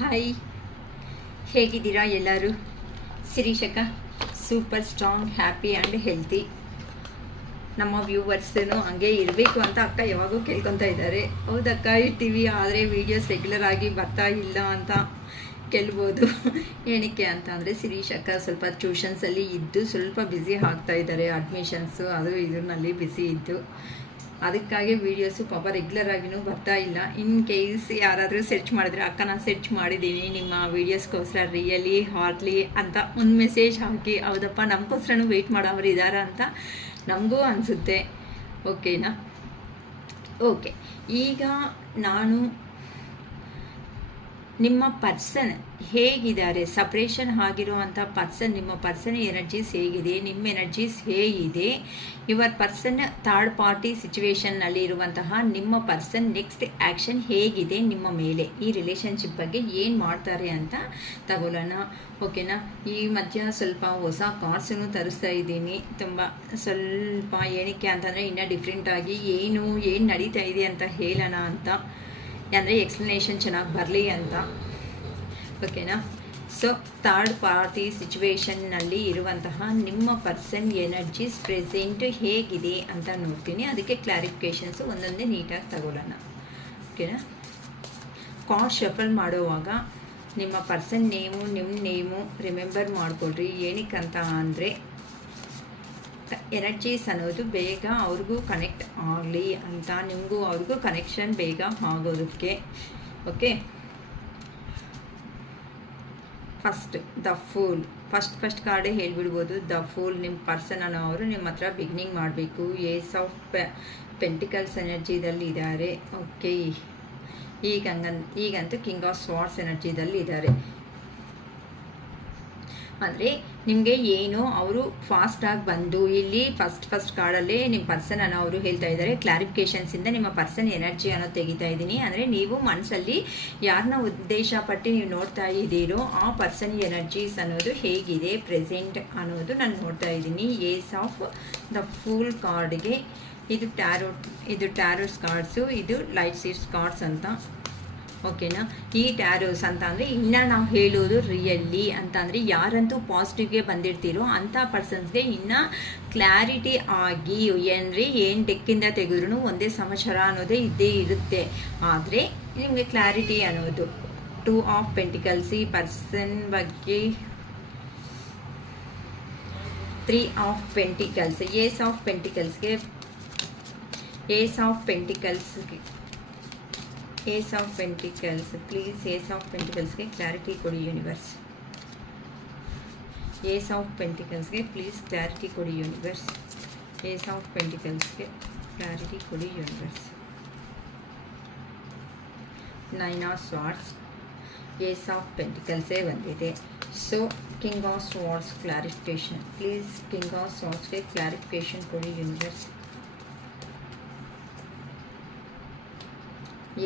Hi, ಹೇಗಿದ್ದೀರಾ ಎಲ್ಲರೂ? ಶಿರೀಷಕ್ಕ super strong, happy and healthy. ನಮ್ಮ ವ್ಯೂವರ್ಸೂ ಹಂಗೆ ಇರಬೇಕು ಅಂತ ಅಕ್ಕ ಯಾವಾಗೂ ಕೇಳ್ಕೊತಾ ಇದ್ದಾರೆ. ಹೌದಕ್ಕ, ಇರ್ತೀವಿ, ಆದರೆ ವೀಡಿಯೋಸ್ ರೆಗ್ಯುಲರ್ ಆಗಿ ಬರ್ತಾ ಇಲ್ಲ ಅಂತ ಕೇಳ್ಬೋದು. ಏನಕ್ಕೆ ಅಂತ ಅಂದರೆ ಶಿರೀಷಕ್ಕ ಸ್ವಲ್ಪ ಟ್ಯೂಷನ್ಸಲ್ಲಿ ಇದ್ದು ಸ್ವಲ್ಪ ಬ್ಯುಸಿ ಆಗ್ತಾ ಇದ್ದಾರೆ. ಅಡ್ಮಿಷನ್ಸು ಅದು ಇದರಲ್ಲಿ ಬ್ಯುಸಿ ಇದ್ದು, ಅದಕ್ಕಾಗಿ ವೀಡಿಯೋಸು ಪಾಪ ರೆಗ್ಯುಲರ್ ಆಗಿನೂ ಬರ್ತಾ ಇಲ್ಲ. ಇನ್ ಕೇಸ್ ಯಾರಾದರೂ ಸರ್ಚ್ ಮಾಡಿದ್ರೆ, ಅಕ್ಕ ನಾನು ಸರ್ಚ್ ಮಾಡಿದ್ದೀನಿ ನಿಮ್ಮ ವೀಡಿಯೋಸ್ಗೋಸ್ಕರ ರಿಯಲಿ ಹಾರ್ಟ್ಲಿ ಅಂತ ಒಂದು ಮೆಸೇಜ್ ಹಾಕಿ, ಹೌದಪ್ಪ ನಮಗೋಸ್ಕರನೂ ವೆಯ್ಟ್ ಮಾಡೋರು ಇದ್ದಾರೆ ಅಂತ ನಮಗೂ ಅನಿಸುತ್ತೆ. ಓಕೆನಾ? ಓಕೆ, ಈಗ ನಾನು ನಿಮ್ಮ ಪರ್ಸನ್ ಹೇಗಿದ್ದಾರೆ, ಸಪ್ರೇಷನ್ ಆಗಿರುವಂಥ ಪರ್ಸನ್, ನಿಮ್ಮ ಪರ್ಸನ್ ಎನರ್ಜೀಸ್ ಹೇಗಿದೆ, ನಿಮ್ಮ ಎನರ್ಜೀಸ್ ಹೇಗಿದೆ, ಯುವರ್ ಪರ್ಸನ್ ಥರ್ಡ್ ಪಾರ್ಟಿ ಸಿಚುವೇಶನ್ನಲ್ಲಿ ಇರುವಂತಹ ನಿಮ್ಮ ಪರ್ಸನ್ ನೆಕ್ಸ್ಟ್ ಆ್ಯಕ್ಷನ್ ಹೇಗಿದೆ ನಿಮ್ಮ ಮೇಲೆ, ಈ ರಿಲೇಷನ್ಶಿಪ್ ಬಗ್ಗೆ ಏನು ಮಾಡ್ತಾರೆ ಅಂತ ತಗೊಳ್ಳೋಣ. ಓಕೆನಾ? ಈ ಮಧ್ಯ ಸ್ವಲ್ಪ ಹೊಸ ಕಾರ್ಡ್ಸನ್ನು ತರಿಸ್ತಾ ಇದ್ದೀನಿ. ತುಂಬ ಸ್ವಲ್ಪ ಏನಕ್ಕೆ ಅಂತಂದರೆ ಇನ್ನೂ ಡಿಫ್ರೆಂಟಾಗಿ ಏನು ನಡೀತಾ ಇದೆ ಅಂತ ಹೇಳೋಣ ಅಂತ, ಅಂದರೆ ಎಕ್ಸ್ಪ್ಲನೇಷನ್ ಚೆನ್ನಾಗಿ ಬರಲಿ ಅಂತ. ಓಕೆನಾ? ಸೊ ಥರ್ಡ್ ಪಾರ್ಟಿ ಸಿಚುವೇಶನ್ನಲ್ಲಿ ಇರುವಂತಹ ನಿಮ್ಮ ಪರ್ಸನ್ ಎನರ್ಜೀಸ್ ಪ್ರೆಸೆಂಟ್ ಹೇಗಿದೆ ಅಂತ ನೋಡ್ತೀನಿ. ಅದಕ್ಕೆ ಕ್ಲಾರಿಫಿಕೇಷನ್ಸು ಒಂದೊಂದೇ ನೀಟಾಗಿ ತಗೊಳ್ಳೋಣ. ಓಕೆನಾ? ಕಾರ್ಡ್ ಶಫಲ್ ಮಾಡುವಾಗ ನಿಮ್ಮ ಪರ್ಸನ್ ನೇಮು, ನಿಮ್ಮ ನೇಮು ರಿಮೆಂಬರ್ ಮಾಡ್ಕೊಳ್ರಿ. ಏನಕ್ಕಂತ ಅಂದರೆ ಎನರ್ಜೀಸ್ ಅನ್ನೋದು ಬೇಗ ಅವ್ರಿಗೂ ಕನೆಕ್ಟ್ ಆಗಲಿ ಅಂತ, ನಿಮಗೂ ಅವ್ರಿಗೂ ಕನೆಕ್ಷನ್ ಬೇಗ ಆಗೋದಕ್ಕೆ. ಓಕೆ, ದ ಫೂಲ್ ಫಸ್ಟ್ ಕಾರ್ಡೇ ಹೇಳ್ಬಿಡ್ಬೋದು. ದ ಫೂಲ್, ನಿಮ್ಮ ಪರ್ಸನ್ ಅನ್ನೋರು ನಿಮ್ಮ ಹತ್ರ ಬಿಗಿನಿಂಗ್ ಮಾಡಬೇಕು. ಏಸ್ ಆಫ್ ಪೆಂಟಿಕಲ್ಸ್ ಎನರ್ಜಿದಲ್ಲಿ ಇದ್ದಾರೆ. ಓಕೆ, ಈಗಂತೂ ಕಿಂಗ್ ಆಫ್ ಸ್ವಾರ್ಡ್ಸ್ ಎನರ್ಜಿದಲ್ಲಿ ಇದ್ದಾರೆ. ಅಂದರೆ ನಿಮಗೆ ಏನು ಅವರು ಫಾಸ್ಟಾಗಿ ಬಂದು ಇಲ್ಲಿ ಫಸ್ಟ್ ಕಾರ್ಡಲ್ಲೇ ನಿಮ್ಮ ಪರ್ಸನ್ ಅನ್ನೋ ಅವರು ಹೇಳ್ತಾ ಇದ್ದಾರೆ. ಕ್ಲಾರಿಫಿಕೇಷನ್ಸಿಂದ ನಿಮ್ಮ ಪರ್ಸನ್ ಎನರ್ಜಿ ಅನ್ನೋ ತೆಗಿತಾ ಇದ್ದೀನಿ. ಅಂದರೆ ನೀವು ಮನಸ್ಸಲ್ಲಿ ಯಾರನ್ನ ಉದ್ದೇಶ ಪಟ್ಟು ನೀವು ನೋಡ್ತಾ ಇದ್ದೀರೋ ಆ ಪರ್ಸನ್ ಎನರ್ಜೀಸ್ ಅನ್ನೋದು ಹೇಗಿದೆ ಪ್ರೆಸೆಂಟ್ ಅನ್ನೋದು ನಾನು ನೋಡ್ತಾ ಇದ್ದೀನಿ. ಏಸ್ ಆಫ್ ದ ಫೂಲ್ ಕಾರ್ಡ್ಗೆ ಇದು ಟ್ಯಾರೋಸ್ ಕಾರ್ಡ್ಸು, ಇದು ಲೈಟ್ ಸೀಡ್ಸ್ ಕಾರ್ಡ್ಸ್ ಅಂತ. ಓಕೆನಾ? ಈ ಟ್ಯಾರೋಸ್ ಅಂತ ಅಂದರೆ ಇನ್ನು ನಾವು ಹೇಳೋದು ರಿಯಲಿ ಅಂತ ಅಂದರೆ ಯಾರಂತೂ ಪಾಸಿಟಿವ್ಗೆ ಬಂದಿರ್ತೀರೋ ಅಂಥ ಪರ್ಸನ್ಸ್ಗೆ ಇನ್ನೂ ಕ್ಲಾರಿಟಿ ಆಗಿ ಅಂದರೆ ಏನು ಡೆಕ್ಕಿಂದ ತೆಗೆದ್ರೂ ಒಂದೇ ಸಮಾಚಾರ ಅನ್ನೋದೇ ಇದ್ದೇ ಇರುತ್ತೆ. ಆದರೆ ನಿಮಗೆ ಕ್ಲಾರಿಟಿ ಅನ್ನೋದು 2 ಆಫ್ ಪೆಂಟಿಕಲ್ಸ್ ಈ ಪರ್ಸನ್ ಬಗ್ಗೆ, 3 ಆಫ್ ಪೆಂಟಿಕಲ್ಸ್, ಏಸ್ ಆಫ್ ಪೆಂಟಿಕಲ್ಸ್ಗೆ ಪ್ಲೀಸ್ ಏಸ್ ಆಫ್ ಪೆಂಟಿಕಲ್ಸ್ಗೆ ಕ್ಲಾರಿಟಿ ಕೊಡಿ ಯೂನಿವರ್ಸ್. ಏಸ್ ಆಫ್ ಪೆಂಟಿಕಲ್ಸ್ಗೆ ಪ್ಲೀಸ್ ಕ್ಲಾರಿಟಿ ಕೊಡಿ ಯೂನಿವರ್ಸ್. ಏಸ್ ಆಫ್ ಪೆಂಟಿಕಲ್ಸ್ಗೆ ಕ್ಲಾರಿಟಿ ಕೊಡಿ universe. 9 of swords, ace of ಪೆಂಟಿಕಲ್ಸೇ ಬಂದಿದೆ. So king of swords clarification, please king of ಸ್ವಾರ್ಡ್ಸ್ಗೆ ಕ್ಲಾರಿಫಿಕೇಶನ್ ಕೊಡಿ universe.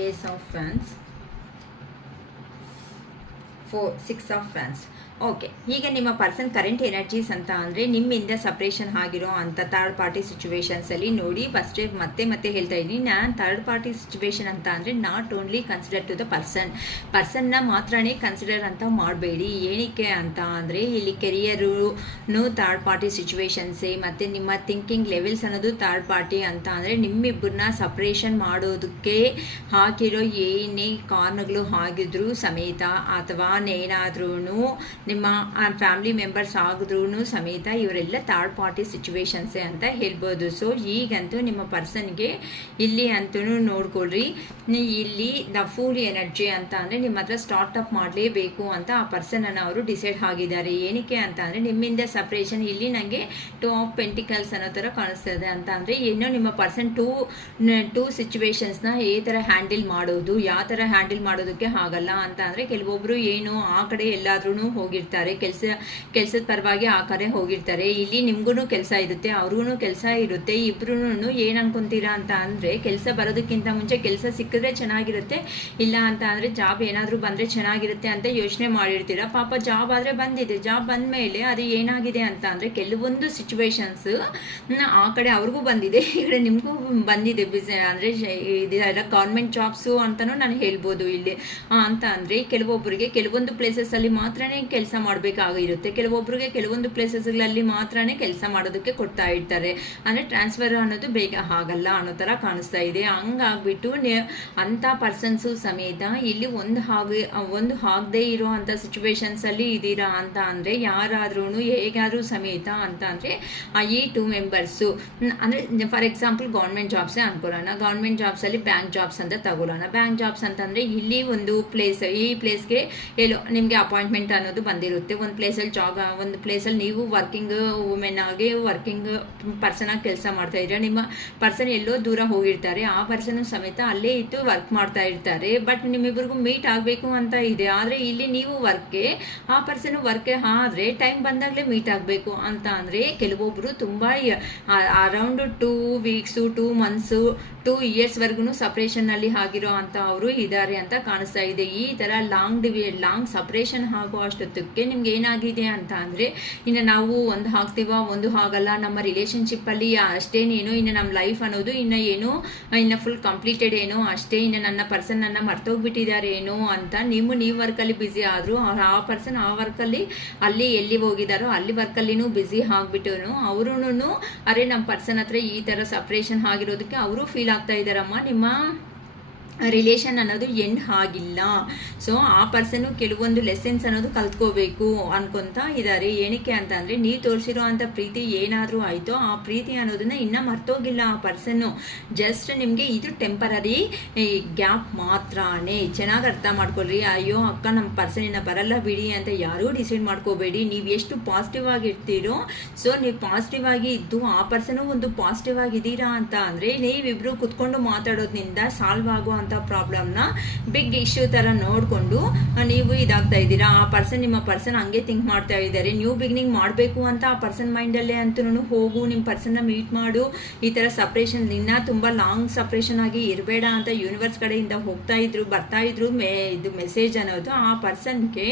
Ace of Wands, 6 of Wands. Okay, ಈಗ ನಿಮ್ಮ ಪರ್ಸನ್ ಕರೆಂಟ್ ಎನರ್ಜೀಸ್ ಅಂತ ಅಂದರೆ ನಿಮ್ಮಿಂದ ಸಪ್ರೇಷನ್ ಆಗಿರೋ ಅಂಥ ಥರ್ಡ್ ಪಾರ್ಟಿ ಸಿಚುವೇಶನ್ಸಲ್ಲಿ ನೋಡಿ. ಫಸ್ಟೇ ಮತ್ತೆ ಹೇಳ್ತಾ ಇದ್ದೀನಿ, ನಾನು ಥರ್ಡ್ ಪಾರ್ಟಿ ಸಿಚುವೇಶನ್ ಅಂತ ಅಂದರೆ not only consider to the ಪರ್ಸನ್ನ ಮಾತ್ರನೇ ಕನ್ಸಿಡರ್ ಅಂತ ಮಾಡಬೇಡಿ. ಏನಕ್ಕೆ ಅಂತ ಅಂದರೆ ಇಲ್ಲಿ ಕೆರಿಯರು ಥರ್ಡ್ ಪಾರ್ಟಿ ಸಿಚುವೇಶನ್ಸೇ, ಮತ್ತು ನಿಮ್ಮ ಥಿಂಕಿಂಗ್ ಲೆವೆಲ್ಸ್ ಅನ್ನೋದು ಥರ್ಡ್ ಪಾರ್ಟಿ ಅಂತ ಅಂದರೆ ನಿಮ್ಮಿಬ್ಬರನ್ನ ಸಪ್ರೇಷನ್ ಮಾಡೋದಕ್ಕೆ ಹಾಕಿರೋ ಏನೇ ಕಾರಣಗಳು ಆಗಿದ್ರೂ ಸಮೇತ, ಅಥವಾ ಏನಾದ್ರೂ ನಿಮ್ಮ ಫ್ಯಾಮಿಲಿ ಮೆಂಬರ್ಸ್ ಆಗಿದ್ರೂ ಸಮೇತ ಇವರೆಲ್ಲ ಥರ್ಡ್ ಪಾರ್ಟಿ ಸಿಚುವೇಶನ್ಸೇ ಅಂತ ಹೇಳ್ಬೋದು. ಸೊ ಈಗಂತೂ ನಿಮ್ಮ ಪರ್ಸನ್ಗೆ ಇಲ್ಲಿ ಅಂತೂ ನೋಡ್ಕೊಳ್ರಿ, ಇಲ್ಲಿ ದ ಫೂಲ್ ಎನರ್ಜಿ ಅಂತ ಅಂದರೆ ನಿಮ್ಮ ಹತ್ರ ಸ್ಟಾರ್ಟ್ ಅಪ್ ಮಾಡಲೇಬೇಕು ಅಂತ ಆ ಪರ್ಸನನ್ನು ಅವರು ಡಿಸೈಡ್ ಆಗಿದ್ದಾರೆ. ಏನಕ್ಕೆ ಅಂತ ಅಂದರೆ ನಿಮ್ಮಿಂದ ಸಪ್ರೇಷನ್, ಇಲ್ಲಿ ನನಗೆ 2 ಆಫ್ ಪೆಂಟಿಕಲ್ಸ್ ಅನ್ನೋ ಥರ ಕಾಣಿಸ್ತದೆ ಅಂತ ಅಂದರೆ ಏನೋ ನಿಮ್ಮ ಪರ್ಸನ್ ಟೂ ಸಿಚುವೇಶನ್ಸ್ನ ಯಾವ ಥರ ಹ್ಯಾಂಡಲ್ ಮಾಡೋದಕ್ಕೆ ಆಗಲ್ಲ ಅಂತ ಅಂದರೆ ಕೆಲವೊಬ್ಬರು ಏನು ಏನು ಆ ಕಡೆ ಎಲ್ಲಾದ್ರೂ ಹೋಗಿರ್ತಾರೆ, ಕೆಲಸದ ಪರವಾಗಿ ಆ ಕಡೆ ಹೋಗಿರ್ತಾರೆ. ಇಲ್ಲಿ ನಿಮ್ಗೂ ಕೆಲಸ ಇರುತ್ತೆ, ಅವ್ರಿಗೂ ಕೆಲಸ ಇರುತ್ತೆ. ಇಬ್ರು ಏನ್ ಅನ್ಕೊಂತೀರಾ ಅಂತ ಅಂದ್ರೆ, ಕೆಲಸ ಬರೋದಕ್ಕಿಂತ ಮುಂಚೆ ಕೆಲಸ ಸಿಕ್ಕಿದ್ರೆ ಚೆನ್ನಾಗಿರುತ್ತೆ, ಇಲ್ಲ ಅಂತ ಅಂದ್ರೆ ಜಾಬ್ ಏನಾದ್ರೂ ಬಂದ್ರೆ ಚೆನ್ನಾಗಿರುತ್ತೆ ಅಂತ ಯೋಚನೆ ಮಾಡಿರ್ತೀರಾ. ಪಾಪ ಜಾಬ್ ಆದ್ರೆ ಬಂದಿದೆ, ಜಾಬ್ ಬಂದ್ಮೇಲೆ ಅದು ಏನಾಗಿದೆ ಅಂತ ಅಂದ್ರೆ ಕೆಲವೊಂದು ಸಿಚುವೇಶನ್ಸ್ ಆ ಕಡೆ ಅವ್ರಿಗೂ ಬಂದಿದೆ, ಈ ಕಡೆ ನಿಮ್ಗೂ ಬಂದಿದೆ. ಅಂದ್ರೆ ಇದೆಲ್ಲ ಗೌರ್ಮೆಂಟ್ ಜಾಬ್ಸು ಅಂತಾನು ನಾನು ಹೇಳ್ಬೋದು ಇಲ್ಲಿ. ಅಂತ ಅಂದ್ರೆ ಕೆಲವೊಬ್ಬರಿಗೆ ಕೆಲವೊಂದು ಪ್ಲೇಸಸ್ ಅಲ್ಲಿ ಮಾತ್ರನೇ ಕೆಲಸ ಮಾಡ್ಬೇಕಾಗಿರುತ್ತೆ, ಕೆಲವೊಬ್ಬರಿಗೆ ಕೆಲವೊಂದು ಪ್ಲೇಸಸ್ಗಳಲ್ಲಿ ಮಾತ್ರನೇ ಕೆಲಸ ಮಾಡೋದಕ್ಕೆ ಕೊಡ್ತಾ ಇರ್ತಾರೆ. ಅಂದ್ರೆ ಟ್ರಾನ್ಸ್ಫರ್ ಅನ್ನೋದು ಬೇಗ ಆಗಲ್ಲ ಅನ್ನೋ ತರ ಕಾಣಿಸ್ತಾ ಇದೆ. ಹಂಗಾಗ್ಬಿಟ್ಟು ಅಂತ ಪರ್ಸನ್ಸು ಸಮೇತ ಇಲ್ಲಿ ಒಂದು ಆಗದೆ ಇರೋ ಅಂತ ಸಿಚುವೇಶನ್ಸ್ ಅಲ್ಲಿ ಇದೀರಾ ಅಂತ ಅಂದ್ರೆ, ಯಾರಾದ್ರೂ ಹೇಗಾದ್ರೂ ಸಮೇತ ಅಂತ ಅಂದ್ರೆ ಈ 2 ಮೆಂಬರ್ಸು ಅಂದ್ರೆ ಫಾರ್ ಎಕ್ಸಾಂಪಲ್ ಗೌರ್ಮೆಂಟ್ ಜಾಬ್ಸೇ ಅನ್ಕೊಳ್ಳೋಣ. ಗೌರ್ಮೆಂಟ್ ಜಾಬ್ಸ್ ಅಲ್ಲಿ ಬ್ಯಾಂಕ್ ಜಾಬ್ಸ್ ಅಂತ ತಗೊಳ್ಳೋಣ. ಬ್ಯಾಂಕ್ ಜಾಬ್ಸ್ ಅಂತಂದ್ರೆ ಇಲ್ಲಿ ಒಂದು ಪ್ಲೇಸ್, ಈ ಪ್ಲೇಸ್ಗೆ ಎಲ್ಲೋ ನಿಮ್ಗೆ ಅಪಾಯಿಂಟ್ಮೆಂಟ್ ಅನ್ನೋದು ಬಂದಿರುತ್ತೆ. ಒಂದು ಪ್ಲೇಸಲ್ಲಿ ನೀವು ವರ್ಕಿಂಗ್ ವುಮೆನ್ ಆಗಿ ವರ್ಕಿಂಗ್ ಪರ್ಸನ್ ಆಗಿ ಕೆಲಸ ಮಾಡ್ತಾ ಇದ್ರೆ, ನಿಮ್ಮ ಪರ್ಸನ್ ಎಲ್ಲೋ ದೂರ ಹೋಗಿರ್ತಾರೆ, ಆ ಪರ್ಸನ್ ಸಮೇತ ಅಲ್ಲೇ ಇದ್ದು ವರ್ಕ್ ಮಾಡ್ತಾ ಇರ್ತಾರೆ. ಬಟ್ ನಿಮ್ಮಿಬ್ಬರಿಗೂ ಮೀಟ್ ಆಗಬೇಕು ಅಂತ ಇದೆ, ಆದ್ರೆ ಇಲ್ಲಿ ನೀವು ವರ್ಕ್ಗೆ, ಆ ಪರ್ಸನ್ ವರ್ಕ್ಗೆ ಆದ್ರೆ ಟೈಮ್ ಬಂದಾಗಲೇ ಮೀಟ್ ಆಗಬೇಕು ಅಂತ ಅಂದ್ರೆ ಕೆಲವೊಬ್ರು ತುಂಬಾ ಅರೌಂಡ್ 2 ವೀಕ್ಸ್ 2 ಮಂತ್ಸ್ 2 ಇಯರ್ಸ್ ವರ್ಗು ಸಪರೇಷನ್ ಅಲ್ಲಿ ಆಗಿರೋ ಅಂತ ಅವರು ಇದ್ದಾರೆ ಅಂತ ಕಾಣಿಸ್ತಾ ಇದೆ. ಈ ತರ ಲಾಂಗ್ ಸಪರೇಷನ್ ಆಗೋ ಅಷ್ಟೊತ್ತಕ್ಕೆ ನಿಮ್ಗೆ ಏನಾಗಿದೆ ಅಂತ ಅಂದ್ರೆ, ಇನ್ನು ನಾವು ಒಂದು ಆಗ್ತೀವ ಒಂದು ಆಗಲ್ಲ, ನಮ್ಮ ರಿಲೇಶನ್ಶಿಪ್ ಅಲ್ಲಿ ಅಷ್ಟೇನೇನೋ, ಇನ್ನು ನಮ್ಮ ಲೈಫ್ ಅನ್ನೋದು ಇನ್ನು ಫುಲ್ ಕಂಪ್ಲೀಟೆಡ್ ಏನೋ ಅಷ್ಟೇ, ಇನ್ನು ನನ್ನ ಪರ್ಸನ್ ನನ್ನ ಮರ್ತೋಗ್ಬಿಟ್ಟಿದ್ದಾರೆ ಏನೋ ಅಂತ ನೀವು ವರ್ಕಲ್ಲಿ ಬ್ಯುಸಿ ಆದ್ರು, ಆ ಪರ್ಸನ್ ಆ ವರ್ಕಲ್ಲಿ ಅಲ್ಲಿ ಎಲ್ಲಿ ಹೋಗಿದಾರೋ ಅಲ್ಲಿ ವರ್ಕಲ್ಲಿನೂ ಬ್ಯುಸಿ ಆಗ್ಬಿಟ್ಟು ಅವರು ಅರೆ ನಮ್ಮ ಪರ್ಸನ್ ಹತ್ರ ಈ ತರ ಸಪರೇಷನ್ ಆಗಿರೋದಕ್ಕೆ ಅವರು ಫೀಲ್ ಆಗ್ತಾ ಇದಾರಮ್ಮ, ನಿಮ್ಮ ರಿಲೇಷನ್ ಅನ್ನೋದು ಎಂಡ್ ಆಗಿಲ್ಲ. ಸೊ ಆ ಪರ್ಸನ್ ಕೆಲವೊಂದು ಲೆಸನ್ಸ್ ಅನ್ನೋದು ಕಲ್ತ್ಕೋಬೇಕು ಅನ್ಕೊಂತ ಇದ್ದಾರೆ. ಏನಕ್ಕೆ ಅಂತ ಅಂದ್ರೆ, ನೀವು ತೋರಿಸಿರೋ ಅಂತ ಪ್ರೀತಿ ಏನಾದ್ರೂ ಆಯ್ತೋ ಆ ಪ್ರೀತಿ ಅನ್ನೋದನ್ನ ಇನ್ನ ಮರ್ತೋಗಿಲ್ಲ ಆ ಪರ್ಸನ್. ಜಸ್ಟ್ ನಿಮ್ಗೆ ಇದು ಟೆಂಪರರಿ ಗ್ಯಾಪ್ ಮಾತ್ರನೇ. ಚೆನ್ನಾಗಿ ಅರ್ಥ ಮಾಡ್ಕೊಳ್ರಿ. ಅಯ್ಯೋ ಅಕ್ಕ ನಮ್ಮ ಪರ್ಸನ್ ಇನ್ನ ಬರಲ್ಲ ಬಿಡಿ ಅಂತ ಯಾರೂ ಡಿಸೈಡ್ ಮಾಡ್ಕೋಬೇಡಿ. ನೀವು ಎಷ್ಟು ಪಾಸಿಟಿವ್ ಆಗಿರ್ತೀರೋ, ಸೊ ನೀವು ಪಾಸಿಟಿವ್ ಆಗಿ ಇದ್ದು ಆ ಪರ್ಸನ್ ಒಂದು ಪಾಸಿಟಿವ್ ಆಗಿದ್ದೀರಾ ಅಂತ ಅಂದ್ರೆ, ನೀವಿಬ್ರು ಕುತ್ಕೊಂಡು ಮಾತಾಡೋದ್ರಿಂದ ಸಾಲ್ವ್ ಆಗೋ ಅಂತ ಪ್ರಾಬ್ಲಮ್ನ ಬಿಗ್ ಇಶ್ಯೂ ತರ ನೋಡ್ಕೊಂಡು ನೀವು ಇದಾಗ್ತಾ ಇದ್ದೀರಾ. ಆ ಪರ್ಸನ್, ನಿಮ್ಮ ಪರ್ಸನ್ ಹಂಗೆ ಥಿಂಕ್ ಮಾಡ್ತಾ ಇದ್ದಾರೆ, ನ್ಯೂ ಬಿಗಿನಿಂಗ್ ಮಾಡಬೇಕು ಅಂತ ಆ ಪರ್ಸನ್ ಮೈಂಡಲ್ಲೇ ಅಂತೂ ಹೋಗು, ನಿಮ್ಮ ಪರ್ಸನ್ನ ಮೀಟ್ ಮಾಡು, ಈ ತರ ಸಪ್ರೇಷನ್ ಇನ್ನ ತುಂಬಾ ಲಾಂಗ್ ಸಪ್ರೇಷನ್ ಆಗಿ ಇರಬೇಡ ಅಂತ ಯೂನಿವರ್ಸ್ ಕಡೆಯಿಂದ ಬರ್ತಾ ಇದ್ರು ಇದು ಮೆಸೇಜ್ ಅನ್ನೋದು. ಆ ಪರ್ಸನ್ಗೆ